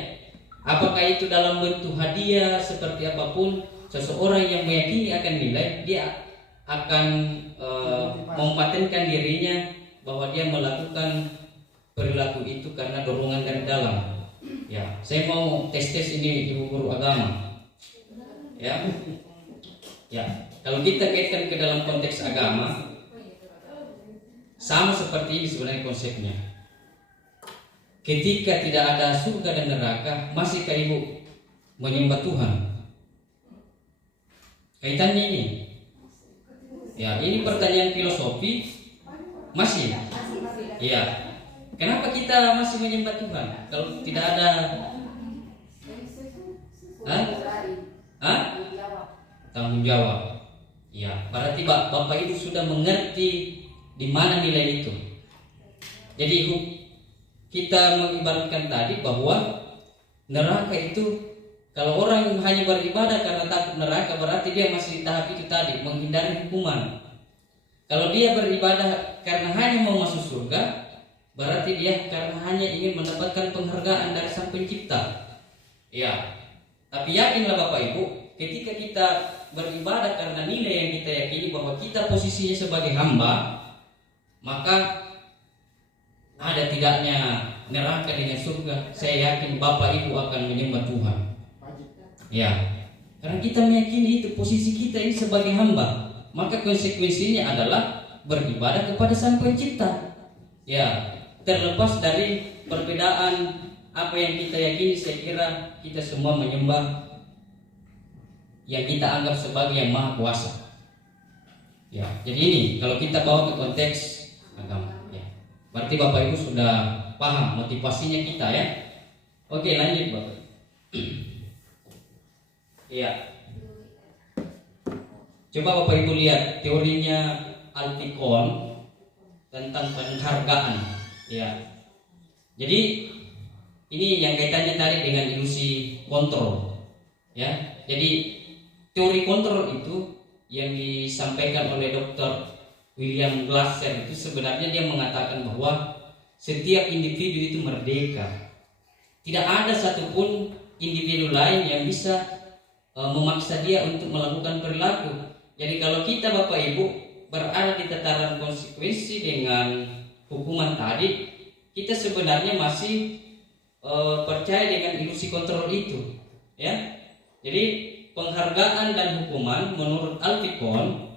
Apakah itu dalam bentuk hadiah seperti apapun, seseorang yang meyakini akan nilai, dia akan mempatenkan dirinya bahwa dia melakukan perilaku itu karena dorongan dari dalam. Ya, saya mau tes ini ibu guru agama. Ya, ya. Kalau kita kaitkan ke dalam konteks agama, sama seperti ini sebenarnya konsepnya. Ketika tidak ada surga dan neraka, masihkah ibu menyembah Tuhan? Kaitannya ini. Ya, ini pertanyaan filosofi. Masih? Iya. Kenapa kita masih menyembah Tuhan? Kalau tidak ada tanggung jawab. Ya, berarti Bapak Ibu sudah mengerti di mana nilai itu. Jadi kita mengibaratkan tadi bahwa neraka itu, kalau orang hanya beribadah karena takut neraka, berarti dia masih di tahap itu tadi, menghindari hukuman. Kalau dia beribadah karena hanya mau masuk surga, berarti dia karena hanya ingin mendapatkan penghargaan dari Sang Pencipta. Ya, tapi yakinlah Bapak Ibu, ketika kita beribadah karena nilai yang kita yakini bahwa kita posisinya sebagai hamba, maka ada tidaknya neraka dengan surga, saya yakin Bapak Ibu akan menyembah Tuhan. Ya, karena kita meyakini itu posisi kita ini sebagai hamba, maka konsekuensinya adalah beribadah kepada Sang Pencipta. Ya, terlepas dari perbedaan apa yang kita yakini, saya kira kita semua menyembah yang kita anggap sebagai yang maha kuasa. Ya, jadi ini kalau kita bawa ke konteks agama, ya. Berarti Bapak Ibu sudah paham motivasinya kita ya. Oke, lanjut Bapak. Iya. Coba Bapak Ibu lihat teorinya Altikon tentang penghargaan. Ya. Jadi ini yang kaitannya tadi dengan ilusi kontrol. Ya. Jadi teori kontrol itu yang disampaikan oleh Dr. William Glasser itu sebenarnya dia mengatakan bahwa setiap individu itu merdeka. Tidak ada satupun individu lain yang bisa memaksa dia untuk melakukan perilaku. Jadi kalau kita Bapak Ibu berada di tataran konsekuensi dengan hukuman tadi, kita sebenarnya masih percaya dengan ilusi kontrol itu, ya. Jadi penghargaan dan hukuman menurut Alfikon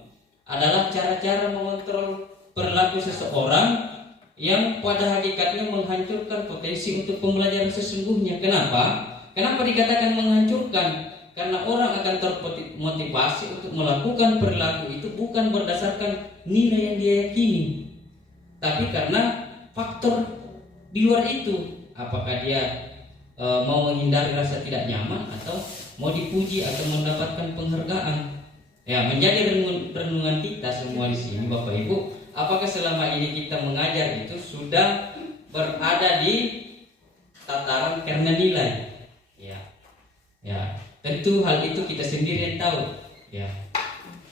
adalah cara-cara mengontrol perilaku seseorang yang pada hakikatnya menghancurkan potensi untuk pembelajaran sesungguhnya. Kenapa? Kenapa dikatakan menghancurkan? Karena orang akan termotivasi untuk melakukan perilaku itu bukan berdasarkan nilai yang dia yakini, tapi karena faktor di luar itu. Apakah dia mau menghindari rasa tidak nyaman, atau mau dipuji atau mendapatkan penghargaan. Ya, menjadi renungan kita semua di sini, Bapak Ibu, apakah selama ini kita mengajar itu sudah berada di tataran karena nilai? Ya, tentu hal itu kita sendiri yang tahu. Ya,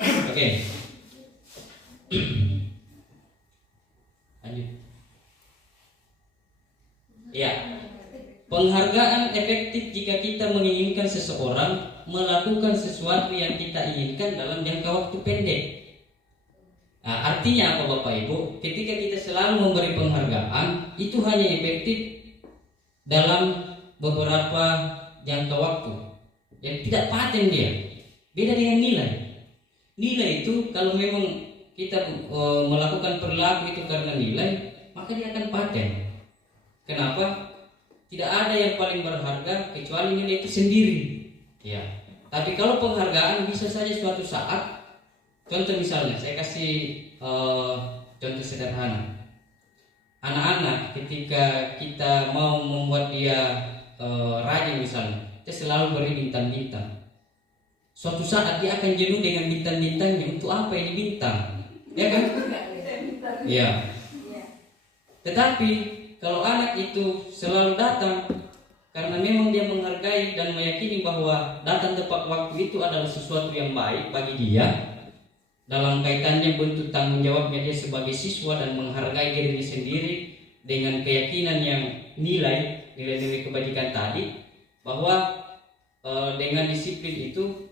oke. Lanjut. Ya, penghargaan efektif jika kita menginginkan seseorang melakukan sesuatu yang kita inginkan dalam jangka waktu pendek. Nah, artinya apa Bapak Ibu? Ketika kita selalu memberi penghargaan, itu hanya efektif dalam beberapa jangka waktu yang tidak paten dia. Beda dengan nilai. Nilai itu kalau memang kita melakukan perilaku itu karena nilai, maka dia akan paten. Kenapa? Tidak ada yang paling berharga kecuali nilai itu sendiri. Ya. Tapi kalau penghargaan bisa saja suatu saat. Contoh misalnya, saya kasih contoh sederhana. Anak-anak ketika kita mau membuat dia rajin misalnya, kita selalu beri bintang-bintang. Suatu saat dia akan jenuh dengan bintang-bintangnya. Untuk apa ini bintang? Ya kan? Ya. Tetapi kalau anak itu selalu datang karena memang dia menghargai dan meyakini bahwa datang tepat waktu itu adalah sesuatu yang baik bagi dia, dalam kaitannya bentuk tanggung jawabnya dia sebagai siswa dan menghargai dirinya sendiri dengan keyakinan yang nilai-nilai kebajikan tadi, bahwa dengan disiplin itu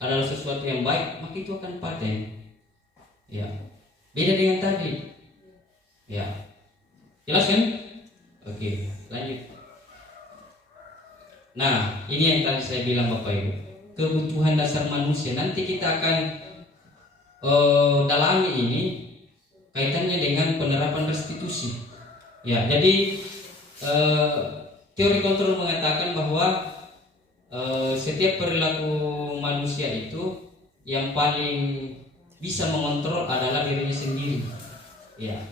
adalah sesuatu yang baik, maka itu akan paten. Ya, beda dengan tadi. Ya. Jelas kan? Oke, lanjut. Nah, ini yang tadi saya bilang Bapak Ibu, kebutuhan dasar manusia. Nanti kita akan dalami ini kaitannya dengan penerapan restitusi. Ya, jadi teori kontrol mengatakan bahwa setiap perilaku manusia itu yang paling bisa mengontrol adalah dirinya sendiri. Ya.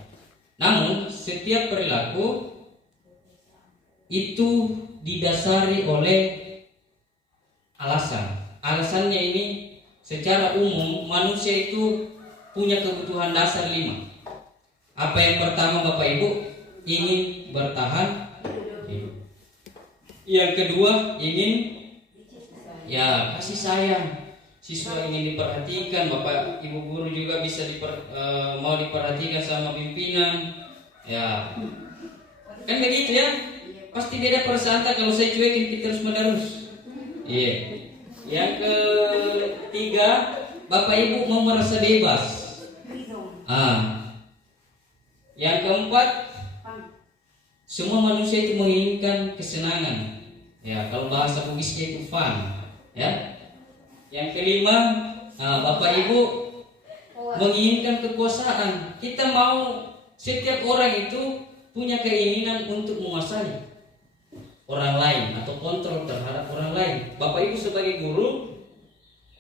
Namun setiap perilaku itu didasari oleh alasan. Alasannya ini secara umum manusia itu punya kebutuhan dasar 5. Apa yang pertama Bapak Ibu? Ingin bertahan hidup. Yang kedua ingin kasih sayang. Siswa ingin diperhatikan, Bapak Ibu guru juga bisa mau diperhatikan sama pimpinan. Ya. Kan begitu ya? Pasti beda perasaan kalau saya cuekin terus menerus. Iya. Yang ketiga, Bapak Ibu mau merasa bebas. Yang keempat, semua manusia itu menginginkan kesenangan. Ya, kalau bahasa Bugisnya itu fun. Ya. Yang kelima, Bapak Ibu menginginkan kekuasaan. Kita mau setiap orang itu punya keinginan untuk menguasai orang lain atau kontrol terhadap orang lain. Bapak Ibu sebagai guru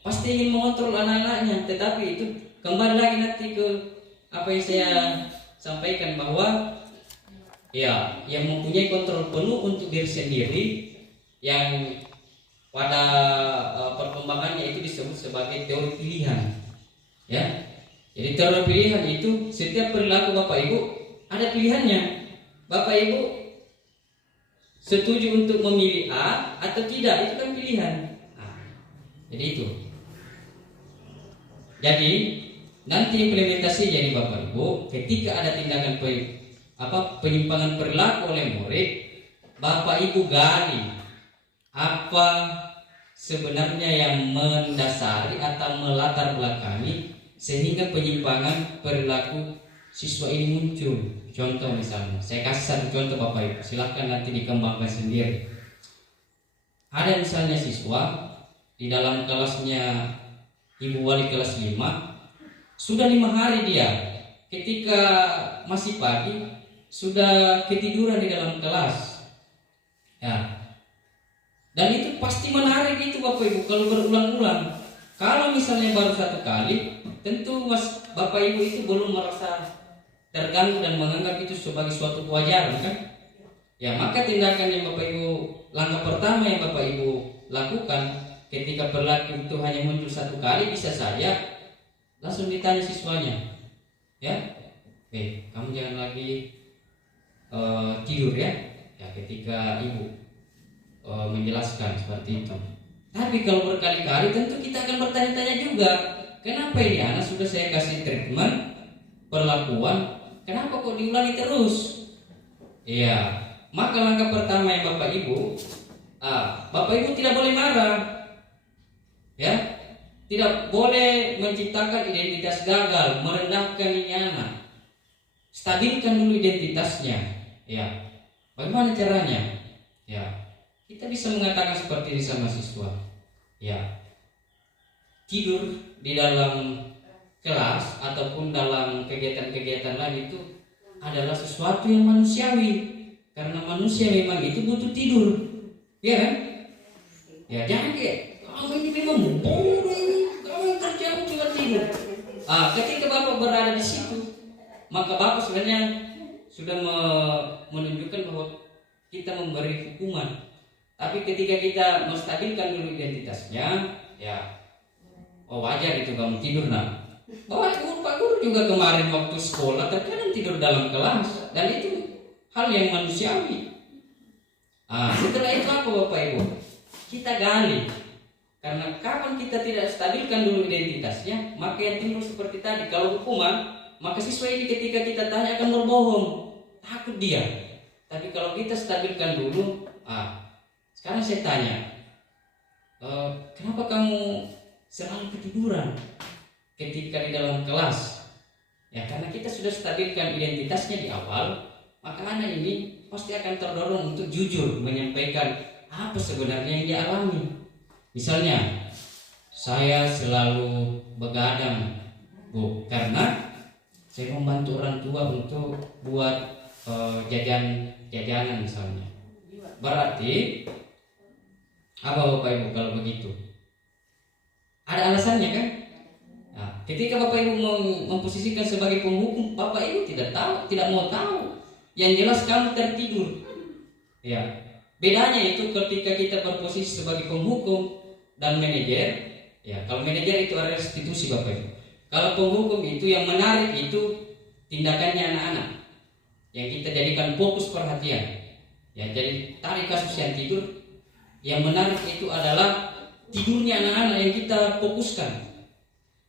pasti ingin mengontrol anak-anaknya, tetapi itu kembali lagi nanti ke apa yang saya sampaikan, bahwa ya yang mempunyai kontrol penuh untuk diri sendiri, yang pada perkembangannya itu disebut sebagai teori pilihan. Ya. Jadi teori pilihan itu setiap perilaku Bapak Ibu ada pilihannya. Bapak Ibu setuju untuk memilih A atau tidak, itu kan pilihan. Jadi itu. Jadi nanti implementasi jadi Bapak Ibu, ketika ada tindakan penyimpangan perilaku oleh murid, Bapak Ibu gali apa sebenarnya yang mendasari atau melatar belakangi sehingga penyimpangan perilaku siswa ini muncul. Contoh misalnya, saya kasih satu contoh Bapak Ibu, silahkan nanti dikembangkan sendiri. Ada misalnya siswa di dalam kelasnya Ibu Wali kelas 5, sudah 5 hari dia ketika masih pagi sudah ketiduran di dalam kelas. Ya. Dan itu pasti menarik itu Bapak Ibu kalau berulang-ulang. Kalau misalnya baru 1 kali, tentu Bapak Ibu itu belum merasa terganggu dan menganggap itu sebagai suatu kewajaran kan? Ya, maka tindakan yang Bapak Ibu, langkah pertama yang Bapak Ibu lakukan ketika berlatih itu hanya muncul 1 kali, bisa saja langsung ditanya siswanya, ya, kamu jangan lagi tidur ya, ketika Ibu menjelaskan seperti itu. Tapi kalau berkali-kali tentu kita akan bertanya-tanya juga, kenapa ini anak sudah saya kasih treatment, perlakuan, kenapa kok diulangi terus? Iya, maka langkah pertama yang Bapak Ibu, Bapak Ibu tidak boleh marah, ya, tidak boleh menciptakan identitas gagal, merendahkan ini anak. Stabilkan dulu identitasnya, ya. Bagaimana caranya? Ya, kita bisa mengatakan seperti ini sama siswa, ya. Tidur di dalam kelas ataupun dalam kegiatan-kegiatan lain itu adalah sesuatu yang manusiawi, karena manusia memang itu butuh tidur, ya kan? Ya, jangan kayak kamu ini memang bodoh ini, kamu kerjamu cuma tidur. Ketika Bapak berada di situ, maka Bapak sebenarnya sudah menunjukkan bahwa kita memberi hukuman. Tapi ketika kita menstabilkan dulu identitasnya, ya, wajar itu kamu tidur nak. Pak Guru juga kemarin waktu sekolah terkadang tidur dalam kelas, dan itu hal yang manusiawi. Setelah itu apa Bapak Ibu? Kita gali, karena kapan kita tidak stabilkan dulu identitasnya, maka yang timbul seperti tadi. Kalau hukuman, maka siswa ini ketika kita tanya akan berbohong, takut dia. Tapi kalau kita stabilkan dulu, sekarang saya tanya, kenapa kamu selalu ketiduran ketika di dalam kelas? Ya, karena kita sudah stabilkan identitasnya di awal, maka anak ini pasti akan terdorong untuk jujur menyampaikan apa sebenarnya yang dia alami. Misalnya, saya selalu begadang, Bu, karena saya membantu orang tua untuk buat jajanan misalnya. Berarti apa Bapak Ibu kalau begitu? Ada alasannya kan? Nah, ketika Bapak Ibu memposisikan sebagai penghukum, Bapak Ibu tidak mau tahu. Yang jelas kamu tertidur. Ya. Bedanya itu ketika kita berposisi sebagai penghukum dan manajer. Ya, kalau manajer itu adalah restitusi Bapak Ibu. Kalau penghukum itu yang menarik itu tindakannya anak-anak yang kita jadikan fokus perhatian. Ya, jadi tadi kasus yang tidur, yang menarik itu adalah tidurnya anak-anak yang kita fokuskan.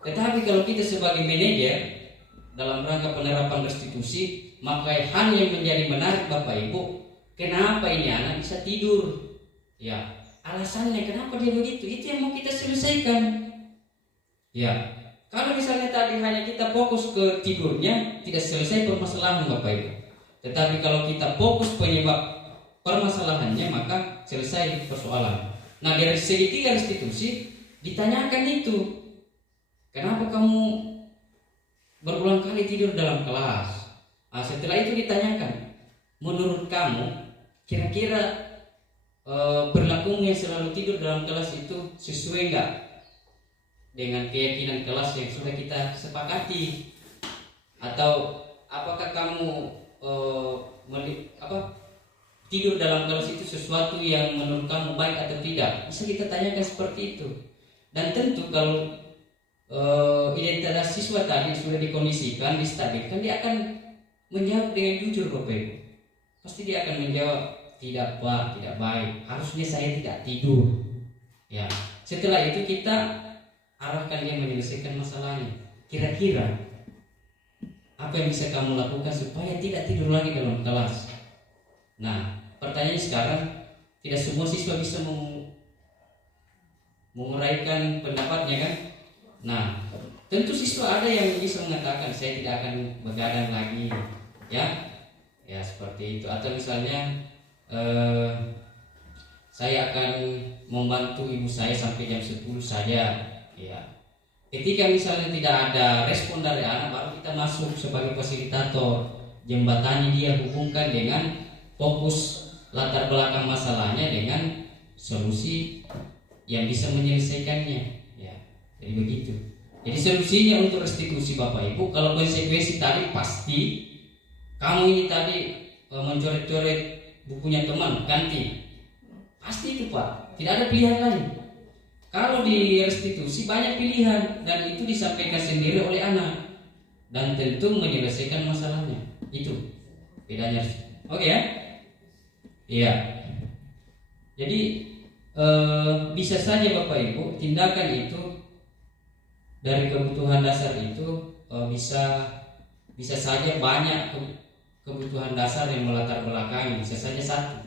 Tetapi kalau kita sebagai manajer dalam rangka penerapan restitusi, maka hal yang menjadi menarik Bapak Ibu, kenapa ini anak bisa tidur? Ya, alasannya kenapa dia begitu? Itu yang mau kita selesaikan. Ya, kalau misalnya tadi hanya kita fokus ke tidurnya, tidak selesai permasalahan Bapak Ibu. Tetapi kalau kita fokus penyebab permasalahannya, maka selesai persoalan. Nah, dari segitiga restitusi ditanyakan itu, kenapa kamu berulang kali tidur dalam kelas? Setelah itu ditanyakan, menurut kamu kira-kira perilakumu yang selalu tidur dalam kelas itu sesuai enggak dengan keyakinan kelas yang sudah kita sepakati? Atau apakah kamu tidur dalam kelas itu sesuatu yang menurut kamu baik atau tidak? Bisa kita tanyakan seperti itu. Dan tentu kalau identitas siswa tadi sudah dikondisikan, distabilkan, dia akan menjawab dengan jujur Bapak Ibu. Pasti dia akan menjawab, tidak Pak, tidak baik, harusnya saya tidak tidur. Ya, setelah itu kita arahkan dia menyelesaikan masalahnya. Kira-kira apa yang bisa kamu lakukan supaya tidak tidur lagi dalam kelas? Nah, pertanyaannya sekarang, tidak semua siswa bisa menguraikan pendapatnya kan? Nah, Tentu siswa ada yang bisa mengatakan saya tidak akan begadang lagi, ya seperti itu. Atau misalnya saya akan membantu ibu saya sampai jam 10 saja, ya. Ketika misalnya tidak ada respon dari anak, baru kita masuk sebagai fasilitator, jembatani dia, hubungkan dengan fokus latar belakang masalahnya dengan solusi yang bisa menyelesaikannya, ya. Jadi begitu. Jadi solusinya untuk restitusi Bapak Ibu, kalau konsekuensi tadi pasti kamu ini tadi mencoret-coret bukunya teman, ganti. Pasti itu Pak, tidak ada pilihan lain. Kalau di restitusi banyak pilihan dan itu disampaikan sendiri oleh anak dan tentu menyelesaikan masalahnya. Itu bedanya. Oke ya? Iya. Jadi bisa saja Bapak Ibu tindakan itu dari kebutuhan dasar itu bisa saja banyak kebutuhan dasar yang melatar belakangi, bisa saja satu.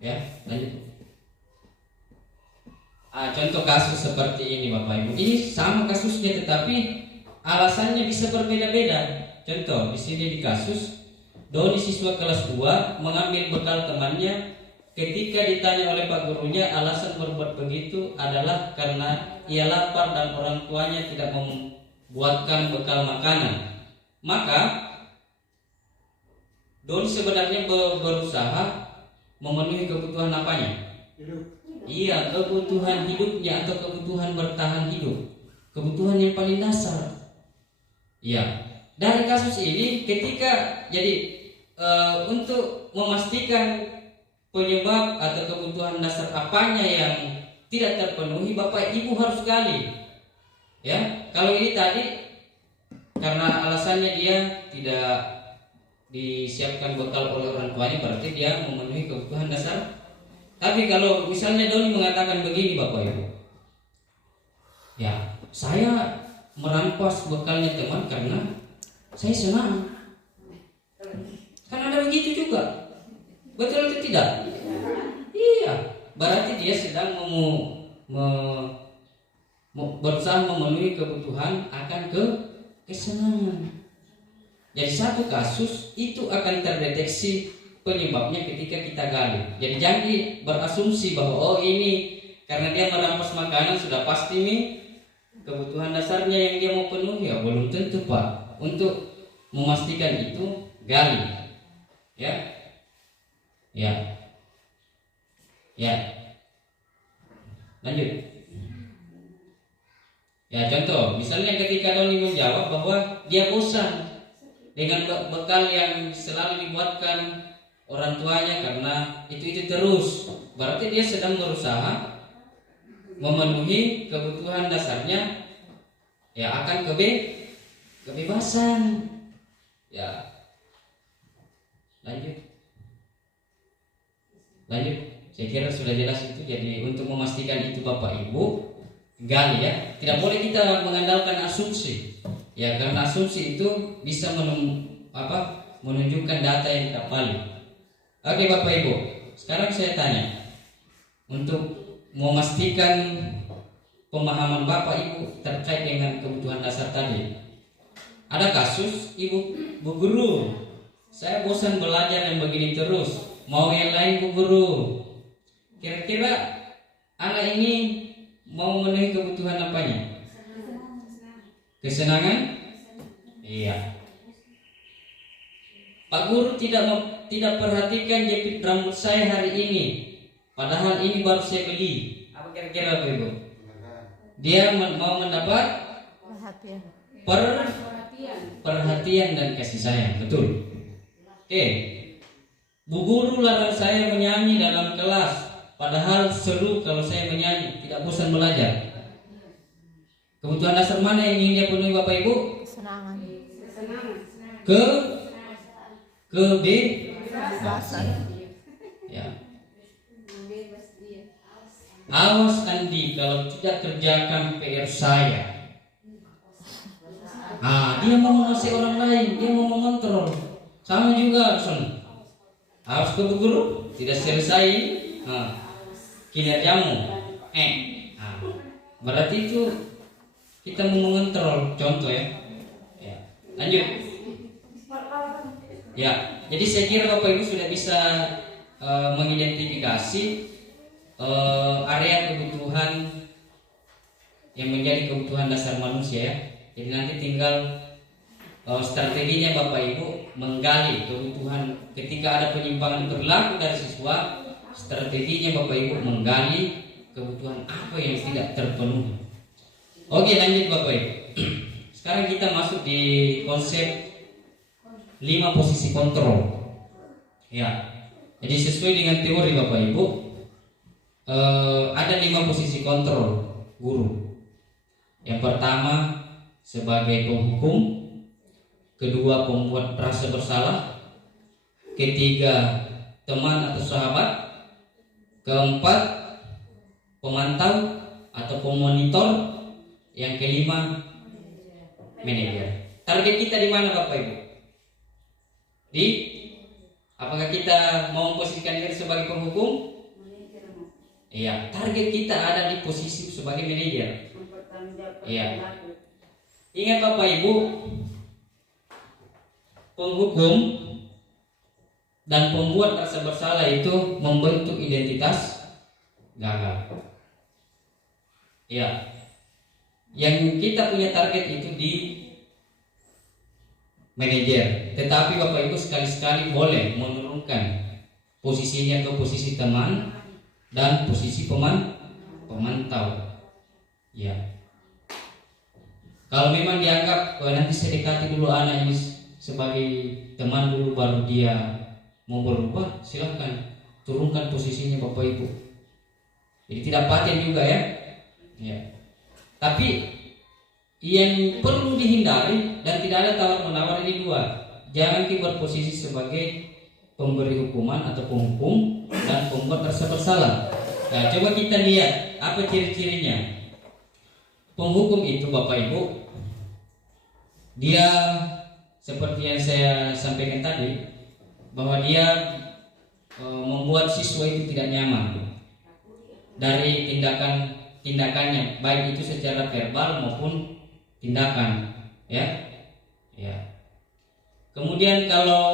Ya, lanjut. Contoh kasus seperti ini Bapak Ibu. Ini sama kasusnya tetapi alasannya bisa berbeda-beda. Contoh di sini di kasus Doni siswa kelas 2 mengambil bekal temannya. Ketika ditanya oleh Pak gurunya, alasan berbuat begitu adalah karena ia lapar dan orang tuanya tidak membuatkan bekal makanan. Maka Doni sebenarnya berusaha memenuhi kebutuhan apanya? Iya, kebutuhan hidupnya atau kebutuhan bertahan hidup, kebutuhan yang paling dasar. Iya. Dari kasus ini, ketika jadi untuk memastikan penyebab atau kebutuhan dasar apanya yang tidak terpenuhi, Bapak Ibu harus gali. Ya, kalau ini tadi karena alasannya dia tidak disiapkan bekal oleh orang tuanya, berarti dia memenuhi kebutuhan dasar. Tapi kalau misalnya Doni mengatakan begini Bapak Ibu, ya saya merampas bekalnya teman karena saya senang. Kan ada begitu juga, betul atau tidak? Iya, berarti dia sedang berusaha memenuhi kebutuhan akan kesenangan. Jadi satu kasus itu akan terdeteksi penyebabnya ketika kita gali. Jadi jangan berasumsi bahwa oh ini karena dia merampas makanan sudah pasti nih kebutuhan dasarnya yang dia mau penuhi. Ya belum tentu Pak. Untuk memastikan itu gali. Ya. Lanjut. Ya contoh, misalnya ketika Doni menjawab bahwa dia bosan dengan bekal yang selalu dibuatkan orang tuanya karena itu terus, berarti dia sedang berusaha memenuhi kebutuhan dasarnya, ya akan kebebasan. Ya, lanjut. Saya kira sudah jelas itu. Jadi untuk memastikan itu Bapak Ibu gali ya, tidak boleh kita mengandalkan asumsi. Ya karena asumsi itu bisa menunjukkan data yang tidak valid. Oke Bapak Ibu, sekarang saya tanya, untuk memastikan pemahaman Bapak Ibu terkait dengan kebutuhan dasar tadi. Ada kasus Bu guru, saya bosan belajar yang begini terus, mau yang lain Bu guru. Kira-kira anak ini mau memenuhi kebutuhan apanya? Kesenangan? Iya. Pak guru tidak perhatikan jepit rambut saya hari ini, padahal ini baru saya beli. Apa kira-kira Bapak Ibu? Dia mau mendapat perhatian dan kasih sayang, betul? Oke. Bu guru larang saya menyanyi dalam kelas, padahal seru kalau saya menyanyi, tidak bosan belajar. Kebutuhan dasar mana yang ingin dia penuhi Bapak Ibu? Kesenangan. Kebebasan. Ya. Awas Andi kalau tidak kerjakan PR saya. Dia mau menguasai orang lain, dia mau mengontrol. Sama juga Son. Awas ke Bu guru, tidak selesai kinerjamu. Berarti itu kita mau mengontrol, contoh ya. Ya, lanjut. Ya, jadi saya kira Bapak Ibu sudah bisa mengidentifikasi area kebutuhan yang menjadi kebutuhan dasar manusia ya. Jadi nanti tinggal strateginya Bapak Ibu menggali kebutuhan ketika ada penyimpangan perilaku dari siswa. Strateginya Bapak Ibu menggali kebutuhan apa yang tidak terpenuhi. Oke, lanjut Bapak Ibu. Sekarang kita masuk di konsep 5 posisi kontrol. Ya. Jadi sesuai dengan teori Bapak Ibu, ada 5 posisi kontrol guru. Yang pertama sebagai penghukum, kedua pembuat rasa bersalah, ketiga teman atau sahabat, keempat pemantau atau pemonitor, yang kelima manajer. Target kita di mana Bapak Ibu? Apakah kita mau memposisikan diri sebagai penghukum? Iya, target kita ada di posisi sebagai manajer. Iya. Ingat Bapak Ibu, penghukum dan pembuat rasa bersalah itu membentuk identitas gagal. Iya. Yang kita punya target itu di manajer, tetapi Bapak Ibu sekali-sekali boleh menurunkan posisinya ke posisi teman dan posisi pemantau. Ya. Kalau memang dianggap nanti saya dekati dulu anak ini sebagai teman dulu baru dia mau berubah, silahkan turunkan posisinya Bapak Ibu. Jadi tidak paten juga ya. Ya. Tapi yang perlu dihindari dan tidak ada tawar-menawar ini dua. Jangan kita berposisi sebagai pemberi hukuman atau penghukum dan pembuat rasa bersalah. Nah, coba kita lihat apa ciri-cirinya. Penghukum itu Bapak Ibu, dia seperti yang saya sampaikan tadi, bahwa dia membuat siswa itu tidak nyaman dari tindakannya, baik itu secara verbal maupun tindakan, ya. Kemudian kalau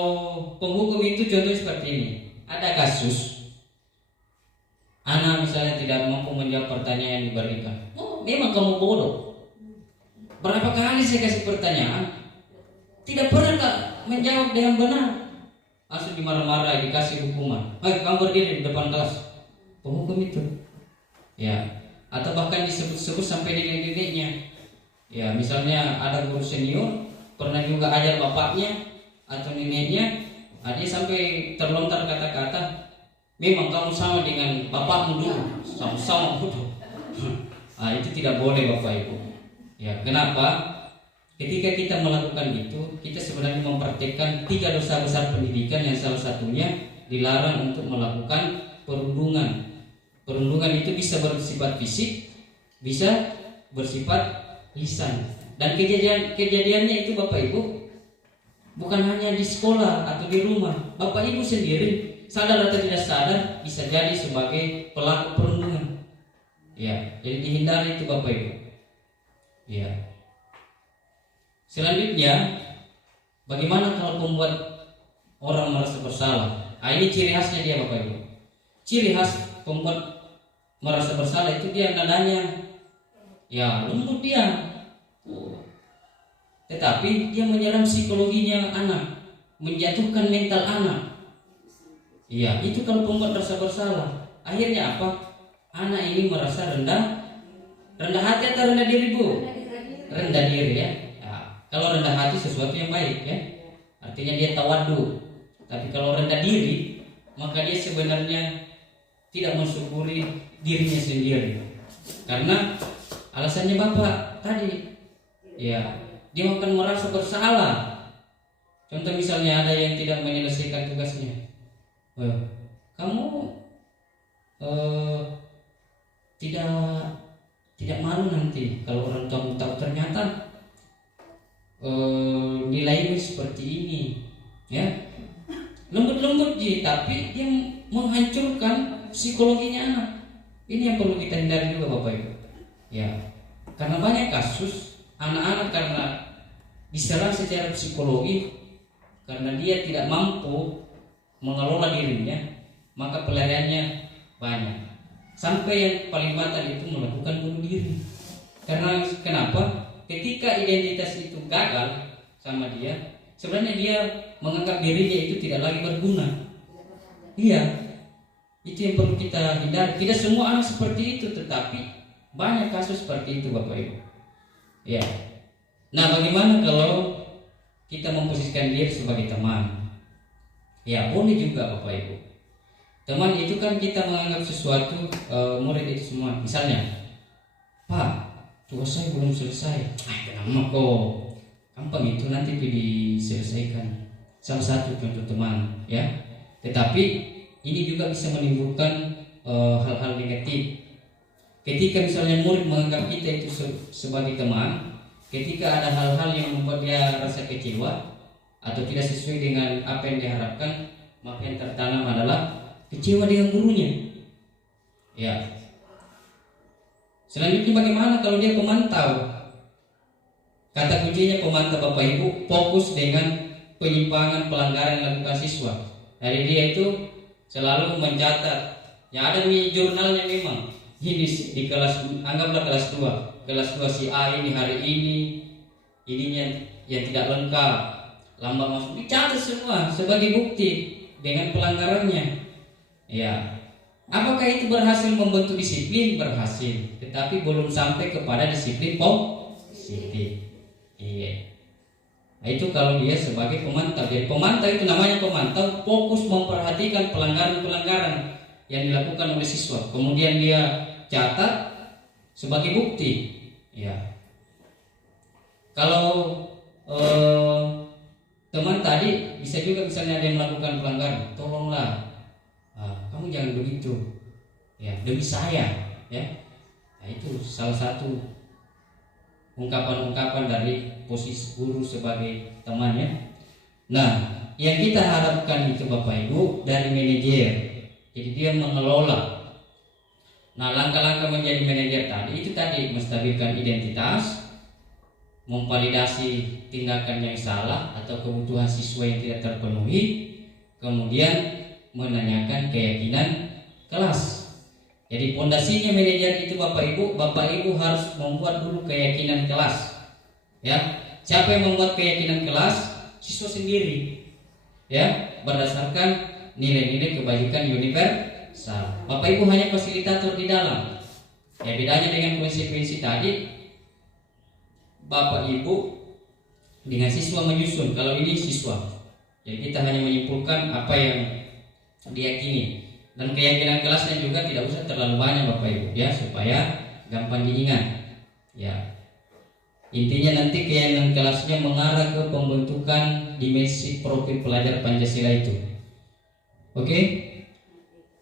penghukum itu contoh seperti ini, ada kasus anak misalnya tidak mampu menjawab pertanyaan yang diberikan. Oh, memang kamu bodoh. Berapa kali saya kasih pertanyaan, tidak pernah menjawab dengan benar. Langsung dimarah-marah, dikasih hukuman. Baik, kamu berdiri di depan kelas. Penghukum itu, ya. Atau bahkan disebut-sebut sampai dengan neneknya. Ya, misalnya ada guru senior pernah juga ajar bapaknya atau neneknya, dia sampai terlontar kata-kata, memang kamu sama dengan bapakmu dulu, sama-sama bodoh. Itu tidak boleh Bapak Ibu. Ya, kenapa? Ketika kita melakukan itu, kita sebenarnya mempraktikkan 3 dosa besar pendidikan yang salah satunya dilarang untuk melakukan perundungan. Perundungan itu bisa bersifat fisik, bisa bersifat lisan. Dan kejadiannya itu Bapak Ibu bukan hanya di sekolah atau di rumah. Bapak Ibu sendiri sadar atau tidak sadar bisa jadi sebagai pelaku perundungan. Ya, jadi dihindari itu Bapak Ibu. Ya. Selanjutnya, bagaimana kalau membuat orang merasa bersalah? Ini ciri khasnya dia Bapak Ibu. Ciri khas pembuat merasa bersalah itu dia nadanya ya lembut dia. Tetapi dia menyerang psikologinya anak, menjatuhkan mental anak. Iya, itu kalau pembuat rasa bersalah. Akhirnya apa? Anak ini merasa rendah hati atau rendah diri Bu? Rendah diri ya. Kalau rendah hati sesuatu yang baik ya, artinya dia tawadu. Tapi kalau rendah diri, maka dia sebenarnya tidak mensyukuri dirinya sendiri. Karena alasannya Bapak tadi, ya dia akan merasa bersalah. Contoh misalnya ada yang tidak menyelesaikan tugasnya, kamu tidak malu nanti kalau orang tua tahu ternyata nilaimu seperti ini, ya lembut tapi yang menghancurkan psikologinya anak. Ini yang perlu kita hindari juga Bapak Ibu. Ya, Karena banyak kasus anak-anak karena diserang secara psikologi karena dia tidak mampu mengelola dirinya, maka pelariannya banyak. Sampai yang paling fatal itu melakukan bunuh diri. Karena kenapa? Ketika identitas itu gagal sama dia, sebenarnya dia menganggap dirinya itu tidak lagi berguna. Iya, itu yang perlu kita hindari. Tidak semua anak seperti itu, tetapi banyak kasus seperti itu, Bapak Ibu. Ya. Nah, bagaimana kalau kita memposisikan diri sebagai teman? Ya, boleh juga, Bapak Ibu. Teman itu kan kita menganggap sesuatu murid itu semua. Misalnya, Pak, tugas saya belum selesai. Kenapa kok? Gampang itu nanti diselesaikan. Salah satu contoh teman, ya. Tetapi ini juga bisa menimbulkan hal-hal negatif. Ketika misalnya murid menganggap kita itu sebagai teman, ketika ada hal-hal yang membuat dia rasa kecewa atau tidak sesuai dengan apa yang diharapkan, maka yang tertanam adalah kecewa dengan gurunya. Ya. Selanjutnya bagaimana kalau dia pemantau? Kata kuncinya pemantau, Bapak Ibu, fokus dengan penyimpangan pelanggaran yang dilakukan siswa. Jadi dia itu selalu mencatat. Yang ada di jurnalnya memang. Ini di kelas, anggaplah kelas 2. Kelas 2 si A ini hari ininya yang tidak lengkap, lambat masuk, dicatat semua sebagai bukti dengan pelanggarannya. Ya, apakah itu berhasil membentuk disiplin? Berhasil, tetapi belum sampai kepada disiplin positif. Iya. Nah, itu kalau dia sebagai pemantau. Jadi pemantau itu namanya pemantau, fokus memperhatikan pelanggaran-pelanggaran yang dilakukan oleh siswa. Kemudian dia catat sebagai bukti. Ya. Kalau teman tadi bisa juga misalnya ada yang melakukan pelanggaran, tolonglah. Kamu jangan begitu, ya, demi saya, ya. Nah, itu salah satu ungkapan-ungkapan dari posisi guru sebagai temannya. Nah, yang kita harapkan itu, Bapak Ibu, dari manajer, jadi dia mengelola. Nah, langkah-langkah menjadi manajer tadi itu tadi menstabilkan identitas, memvalidasi tindakan yang salah atau kebutuhan siswa yang tidak terpenuhi, kemudian menanyakan keyakinan kelas. Jadi pondasinya manajer itu, Bapak Ibu harus membuat dulu keyakinan kelas. Ya, siapa yang membuat keyakinan kelas? Siswa sendiri. Ya, berdasarkan nilai-nilai kebajikan universal. Bapak Ibu hanya fasilitator di dalam. Ya, bedanya dengan konsekuensi tadi, Bapak Ibu dengan siswa menyusun. Kalau ini siswa, jadi kita hanya menyimpulkan apa yang diyakini, dan keyakinan kelasnya juga tidak usah terlalu banyak, Bapak Ibu, ya, supaya gampang diingat. Ya, intinya nanti keyakinan kelasnya mengarah ke pembentukan dimensi profil pelajar Pancasila itu. Oke,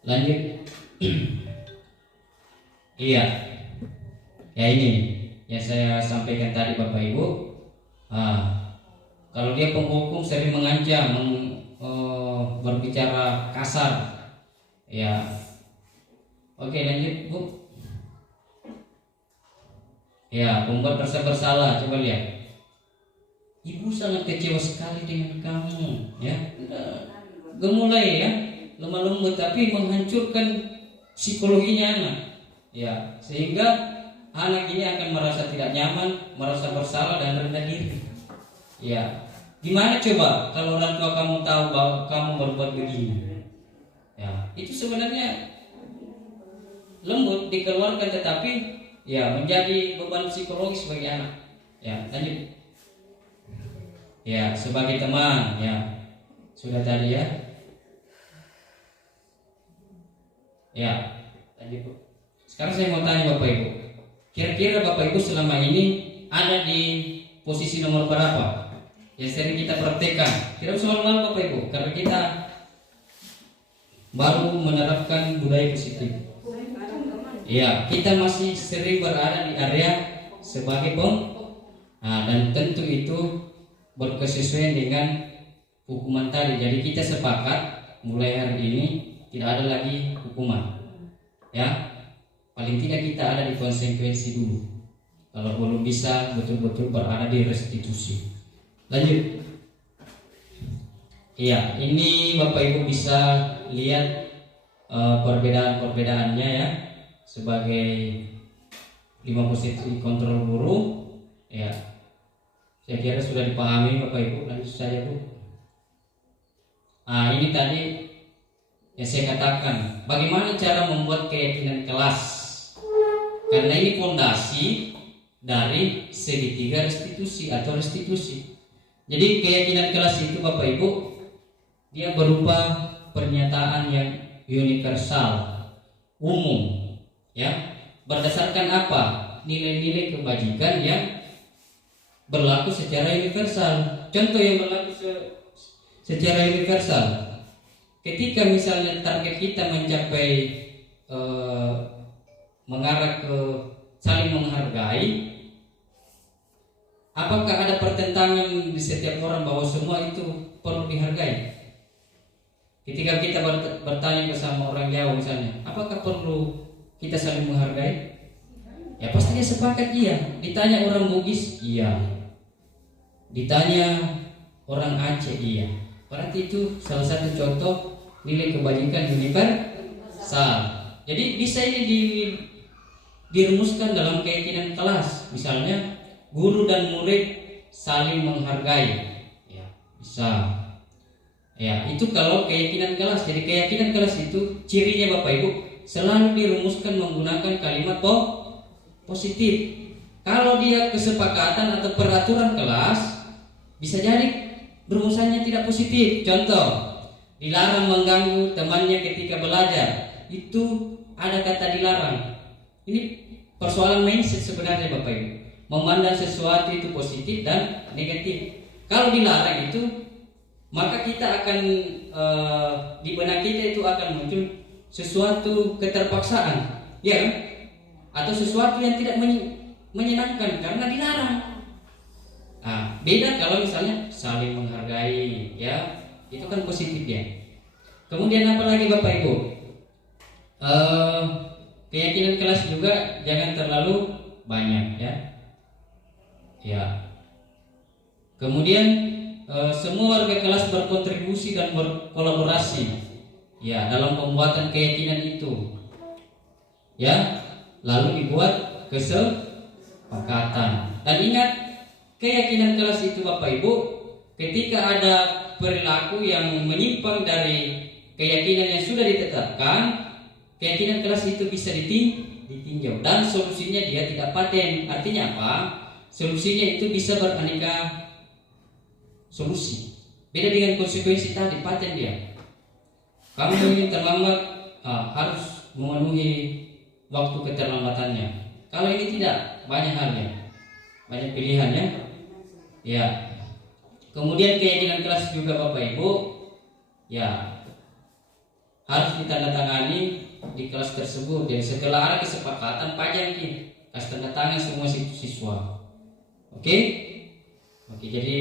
lanjut. Iya, ya ini yang saya sampaikan tadi, Bapak Ibu. Kalau dia penghukum sering mengancam, berbicara kasar, ya. Oke, lanjut, Bu. Ya, membuat rasa bersalah. Coba lihat, ibu sangat kecewa sekali dengan kamu, ya. Gemulai, ya, lemah lembut, tapi menghancurkan psikologinya anak, ya, sehingga anak ini akan merasa tidak nyaman, merasa bersalah dan rendah diri. Ya, gimana coba kalau orang tua kamu tahu bahwa kamu berbuat begini? Ya, itu sebenarnya lembut dikeluarkan, tetapi ya menjadi beban psikologis bagi anak. Ya, lanjut. Ya, sebagai teman, ya, sudah tadi, ya. Ya, lanjut, Bu. Sekarang saya mau tanya Bapak Ibu, kira-kira Bapak Ibu selama ini ada di posisi nomor berapa? Yang sering kita praktekkan. Kira soal malu, Bapak Ibu, karena kita baru menerapkan budaya positif. Ya, kita masih sering berada di area sebagai dan tentu itu berkesesuaian dengan hukuman tadi. Jadi kita sepakat mulai hari ini tidak ada lagi hukuman. Ya, paling tidak kita ada di konsekuensi dulu. kalau belum bisa betul-betul berada di restitusi. Lanjut. Iya, ini Bapak Ibu bisa lihat perbedaan-perbedaannya ya, sebagai 5 posisi kontrol guru. Ya, saya kira sudah dipahami Bapak Ibu. Lanjut saja Bu. Ini tadi yang saya katakan, bagaimana cara membuat keyakinan kelas, karena ini fondasi dari segitiga restitusi atau restitusi. Jadi keyakinan kelas itu Bapak Ibu, dia berupa pernyataan yang universal, umum, ya, berdasarkan apa? Nilai-nilai kebajikan yang berlaku secara universal. Contoh yang berlaku secara universal, ketika misalnya target kita mencapai mengarah ke saling menghargai, apakah ada pertentangan di setiap orang bahwa semua itu perlu dihargai? Ketika kita bertanya bersama orang Jawa misalnya, apakah perlu kita saling menghargai? Ya pasti dia sepakat iya. Ditanya orang Bugis, iya. Ditanya orang Aceh, iya. Berarti itu salah satu contoh nilai kebajikan universal. Jadi bisa ini dirumuskan dalam keyakinan kelas. Misalnya guru dan murid saling menghargai, ya bisa. Ya itu kalau keyakinan kelas. Jadi keyakinan kelas itu cirinya Bapak Ibu selalu dirumuskan menggunakan kalimat positif. Kalau dia kesepakatan atau peraturan kelas, bisa jadi rumusannya tidak positif. Contoh, dilarang mengganggu temannya ketika belajar. Itu ada kata dilarang. Ini persoalan mindset sebenarnya Bapak Ibu. Memandang sesuatu itu positif dan negatif. Kalau dilarang itu, maka kita akan di benak kita itu akan muncul sesuatu keterpaksaan, ya kan? Atau sesuatu yang tidak menyenangkan karena dilarang. Nah, beda kalau misalnya saling menghargai, ya itu kan positif ya. Kemudian apa lagi Bapak Ibu? Keyakinan kelas juga jangan terlalu banyak ya. Ya. Kemudian semua warga kelas berkontribusi dan berkolaborasi ya dalam pembuatan keyakinan itu. Ya, lalu dibuat kesepakatan. Dan ingat, keyakinan kelas itu Bapak Ibu, ketika ada perilaku yang menyimpang dari keyakinan yang sudah ditetapkan, keyakinan kelas itu bisa ditinjau dan solusinya dia tidak paten. Artinya apa? Solusinya itu bisa beraneka solusi. Beda dengan konsekuensi tadi, paten dia. Kamu ingin terlambat, harus memenuhi waktu keterlambatannya. Kalau ini tidak, banyak halnya, banyak pilihannya. Ya. Kemudian keyakinan kelas juga Bapak Ibu, ya harus ditandatangani di kelas tersebut. Dan setelah ada kesepakatan, pajang kasih tanda tangan semua siswa. Oke, jadi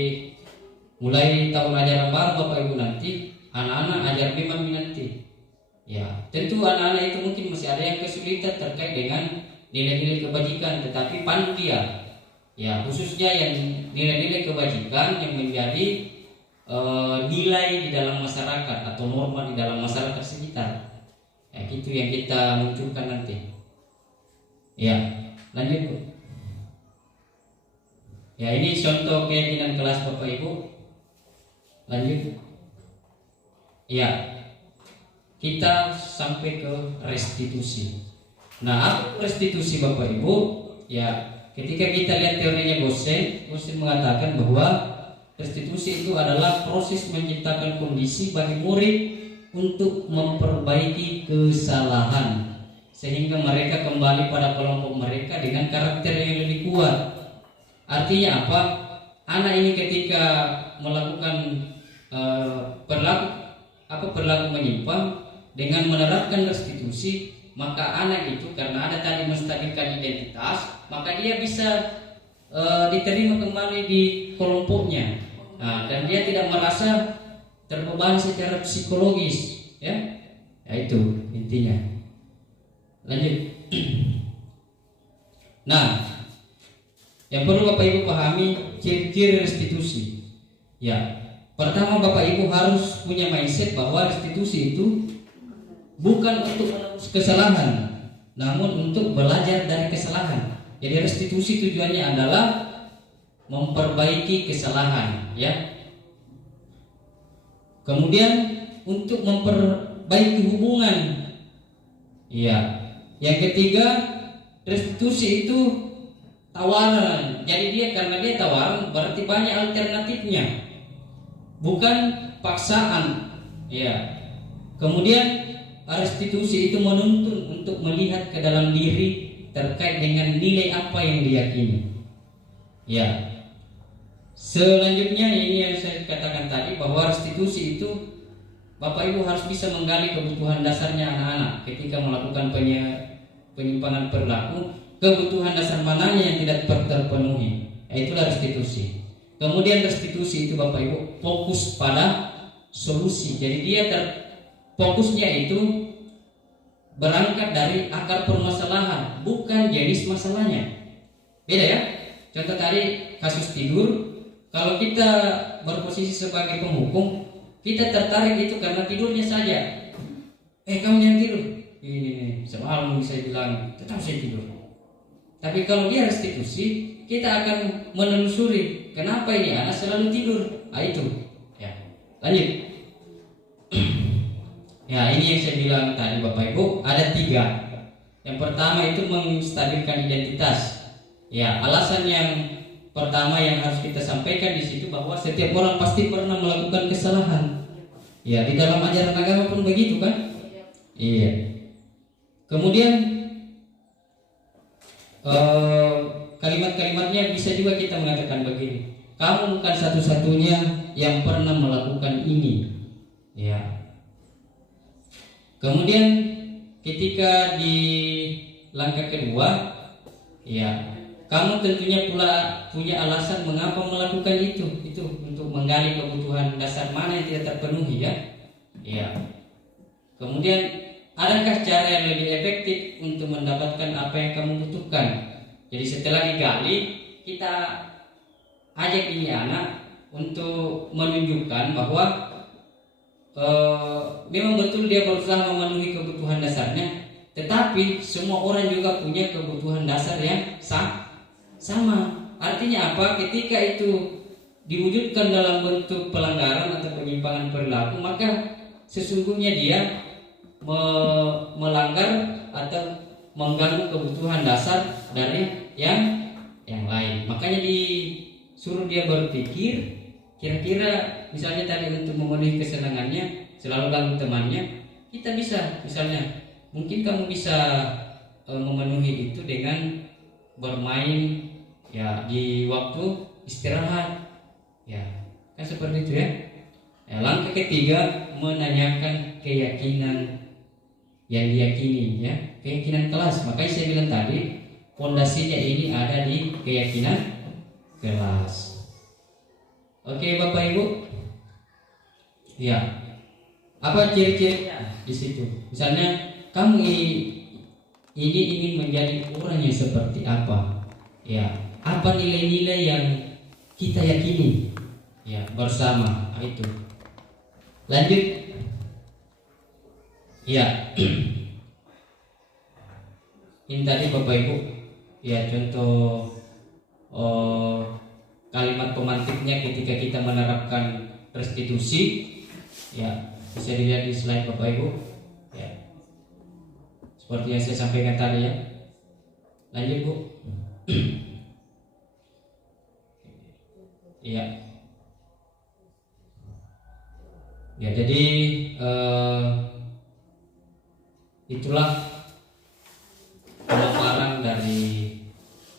mulai tahun ajaran baru Bapak Ibu nanti anak-anak ajar memang nanti. Ya, tentu anak-anak itu mungkin masih ada yang kesulitan terkait dengan nilai-nilai kebajikan, tetapi pandu dia. Ya, khususnya yang nilai-nilai kebajikan yang menjadi nilai di dalam masyarakat atau norma di dalam masyarakat sekitar. Ya, itu yang kita munculkan nanti. Ya, lanjut Bu. Ya, ini contoh keyakinan kelas Bapak Ibu. Lanjut. Ya, kita sampai ke restitusi. Nah, restitusi Bapak Ibu, ya ketika kita lihat teorinya Gosen mengatakan bahwa restitusi itu adalah proses menciptakan kondisi bagi murid untuk memperbaiki kesalahan sehingga mereka kembali pada kelompok mereka dengan karakter yang lebih kuat. Artinya apa? Anak ini ketika melakukan perilaku menyimpang dengan menerapkan restitusi, maka anak itu karena ada tadi menstabilkan identitas, maka dia bisa diterima kembali di kelompoknya. Nah, dan dia tidak merasa terbebani secara psikologis, ya itu intinya. Lanjut. Nah, yang perlu Bapak Ibu pahami ciri-ciri restitusi. Ya, pertama Bapak Ibu harus punya mindset bahwa restitusi itu bukan untuk menebus kesalahan, namun untuk belajar dari kesalahan. Jadi restitusi tujuannya adalah memperbaiki kesalahan, ya. Kemudian untuk memperbaiki hubungan. Ya. Yang ketiga, restitusi itu tawaran. Jadi dia karena dia tawaran berarti banyak alternatifnya. Bukan paksaan. Ya. Kemudian restitusi itu menuntun untuk melihat ke dalam diri terkait dengan nilai apa yang diyakini. Ya. Selanjutnya ini yang saya katakan tadi bahwa restitusi itu Bapak Ibu harus bisa menggali kebutuhan dasarnya anak-anak ketika melakukan penyimpangan perilaku. Kebutuhan dasar mananya yang tidak terpenuhi, itulah restitusi. Kemudian restitusi itu Bapak Ibu fokus pada solusi. Jadi dia fokusnya itu berangkat dari akar permasalahan, bukan jenis masalahnya. Beda ya. Contoh tadi kasus tidur. Kalau kita berposisi sebagai penghukum, kita tertarik itu karena tidurnya saja. Kamu jangan tidur. Ini semalam saya bilang tetap saya tidur. Tapi kalau dia restitusi, kita akan menelusuri kenapa ini anak selalu tidur. Itu. Ya. Lanjut. Ya, ini yang saya bilang tadi Bapak Ibu, ada 3. Yang pertama itu menstabilkan identitas. Ya, alasan yang pertama yang harus kita sampaikan di situ bahwa setiap orang pasti pernah melakukan kesalahan. Ya, di dalam ajaran agama pun begitu kan? Iya. Kemudian kalimat-kalimatnya bisa juga kita mengatakan begini. Kamu bukan satu-satunya yang pernah melakukan ini. Ya. Kemudian ketika di langkah kedua, ya, kamu tentunya pula punya alasan mengapa melakukan itu untuk menggali kebutuhan dasar mana yang tidak terpenuhi, ya. Ya. Kemudian adakah cara yang lebih efektif untuk mendapatkan apa yang kamu butuhkan? Jadi setelah digali, kita ajak ini anak untuk menunjukkan bahwa memang betul dia berusaha memenuhi kebutuhan dasarnya, tetapi semua orang juga punya kebutuhan dasar yang sama. Artinya apa? Ketika itu diwujudkan dalam bentuk pelanggaran atau penyimpangan perilaku, maka sesungguhnya dia melanggar atau mengganggu kebutuhan dasar dari yang lain. Makanya disuruh dia berpikir, kira-kira misalnya tadi untuk memenuhi kesenangannya selalu ganggu temannya, kita bisa misalnya mungkin kamu bisa memenuhi itu dengan bermain, ya, di waktu istirahat, ya, kan seperti itu, ya. Langkah ketiga, menanyakan keyakinan yang diyakini, ya, keyakinan kelas. Makanya saya bilang tadi fondasinya ini ada di keyakinan kelas. Oke Bapak Ibu, ya, apa ciri-cirinya di situ? Misalnya kamu ini ingin menjadi orang yang seperti apa? Ya, apa nilai-nilai yang kita yakini? Ya, bersama itu. Lanjut. Ya. Ini tadi Bapak Ibu, ya, contoh kalimat pemantiknya ketika kita menerapkan restitusi. Ya, bisa dilihat di slide Bapak Ibu. Ya. Seperti yang saya sampaikan tadi, ya. Lanjut Bu. Iya. Ya, jadi itulah pemaparan dari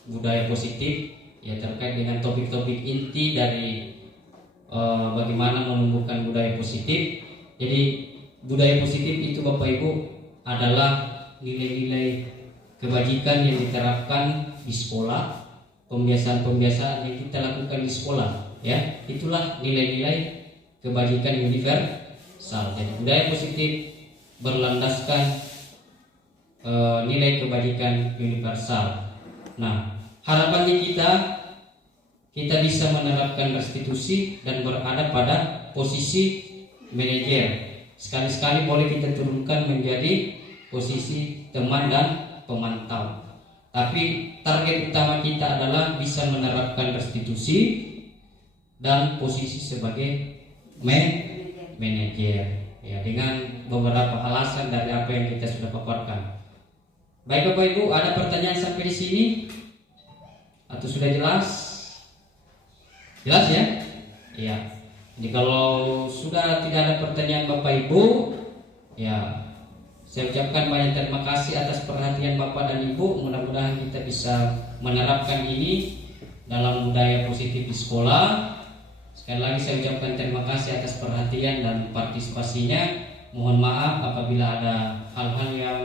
budaya positif, ya, terkait dengan topik-topik inti dari bagaimana menumbuhkan budaya positif. Jadi budaya positif itu Bapak Ibu adalah nilai-nilai kebajikan yang diterapkan di sekolah, pembiasaan-pembiasaan yang kita lakukan di sekolah, ya, itulah nilai-nilai kebajikan universal. Jadi budaya positif berlandaskan nilai kebajikan universal. Nah, harapannya kita kita bisa menerapkan restitusi dan berada pada posisi manajer. Sekali-sekali boleh kita turunkan menjadi posisi teman dan pemantau. Tapi target utama kita adalah bisa menerapkan restitusi dan posisi sebagai manajer. Ya, dengan beberapa alasan dari apa yang kita sudah paparkan. Baik Bapak Ibu, ada pertanyaan sampai di sini? Atau sudah jelas? Jelas ya? Iya. Jadi kalau sudah tidak ada pertanyaan Bapak Ibu, ya saya ucapkan banyak terima kasih atas perhatian Bapak dan Ibu. Mudah-mudahan kita bisa menerapkan ini dalam budaya positif di sekolah. Sekali lagi saya ucapkan terima kasih atas perhatian dan partisipasinya. Mohon maaf apabila ada hal-hal yang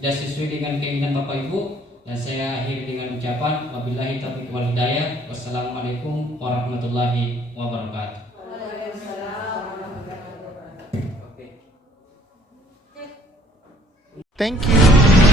tidak sesuai dengan keinginan Bapak Ibu, dan saya akhiri dengan ucapan wabillahi taufiq wal hidayah. Wassalamualaikum warahmatullahi wabarakatuh. Thank you.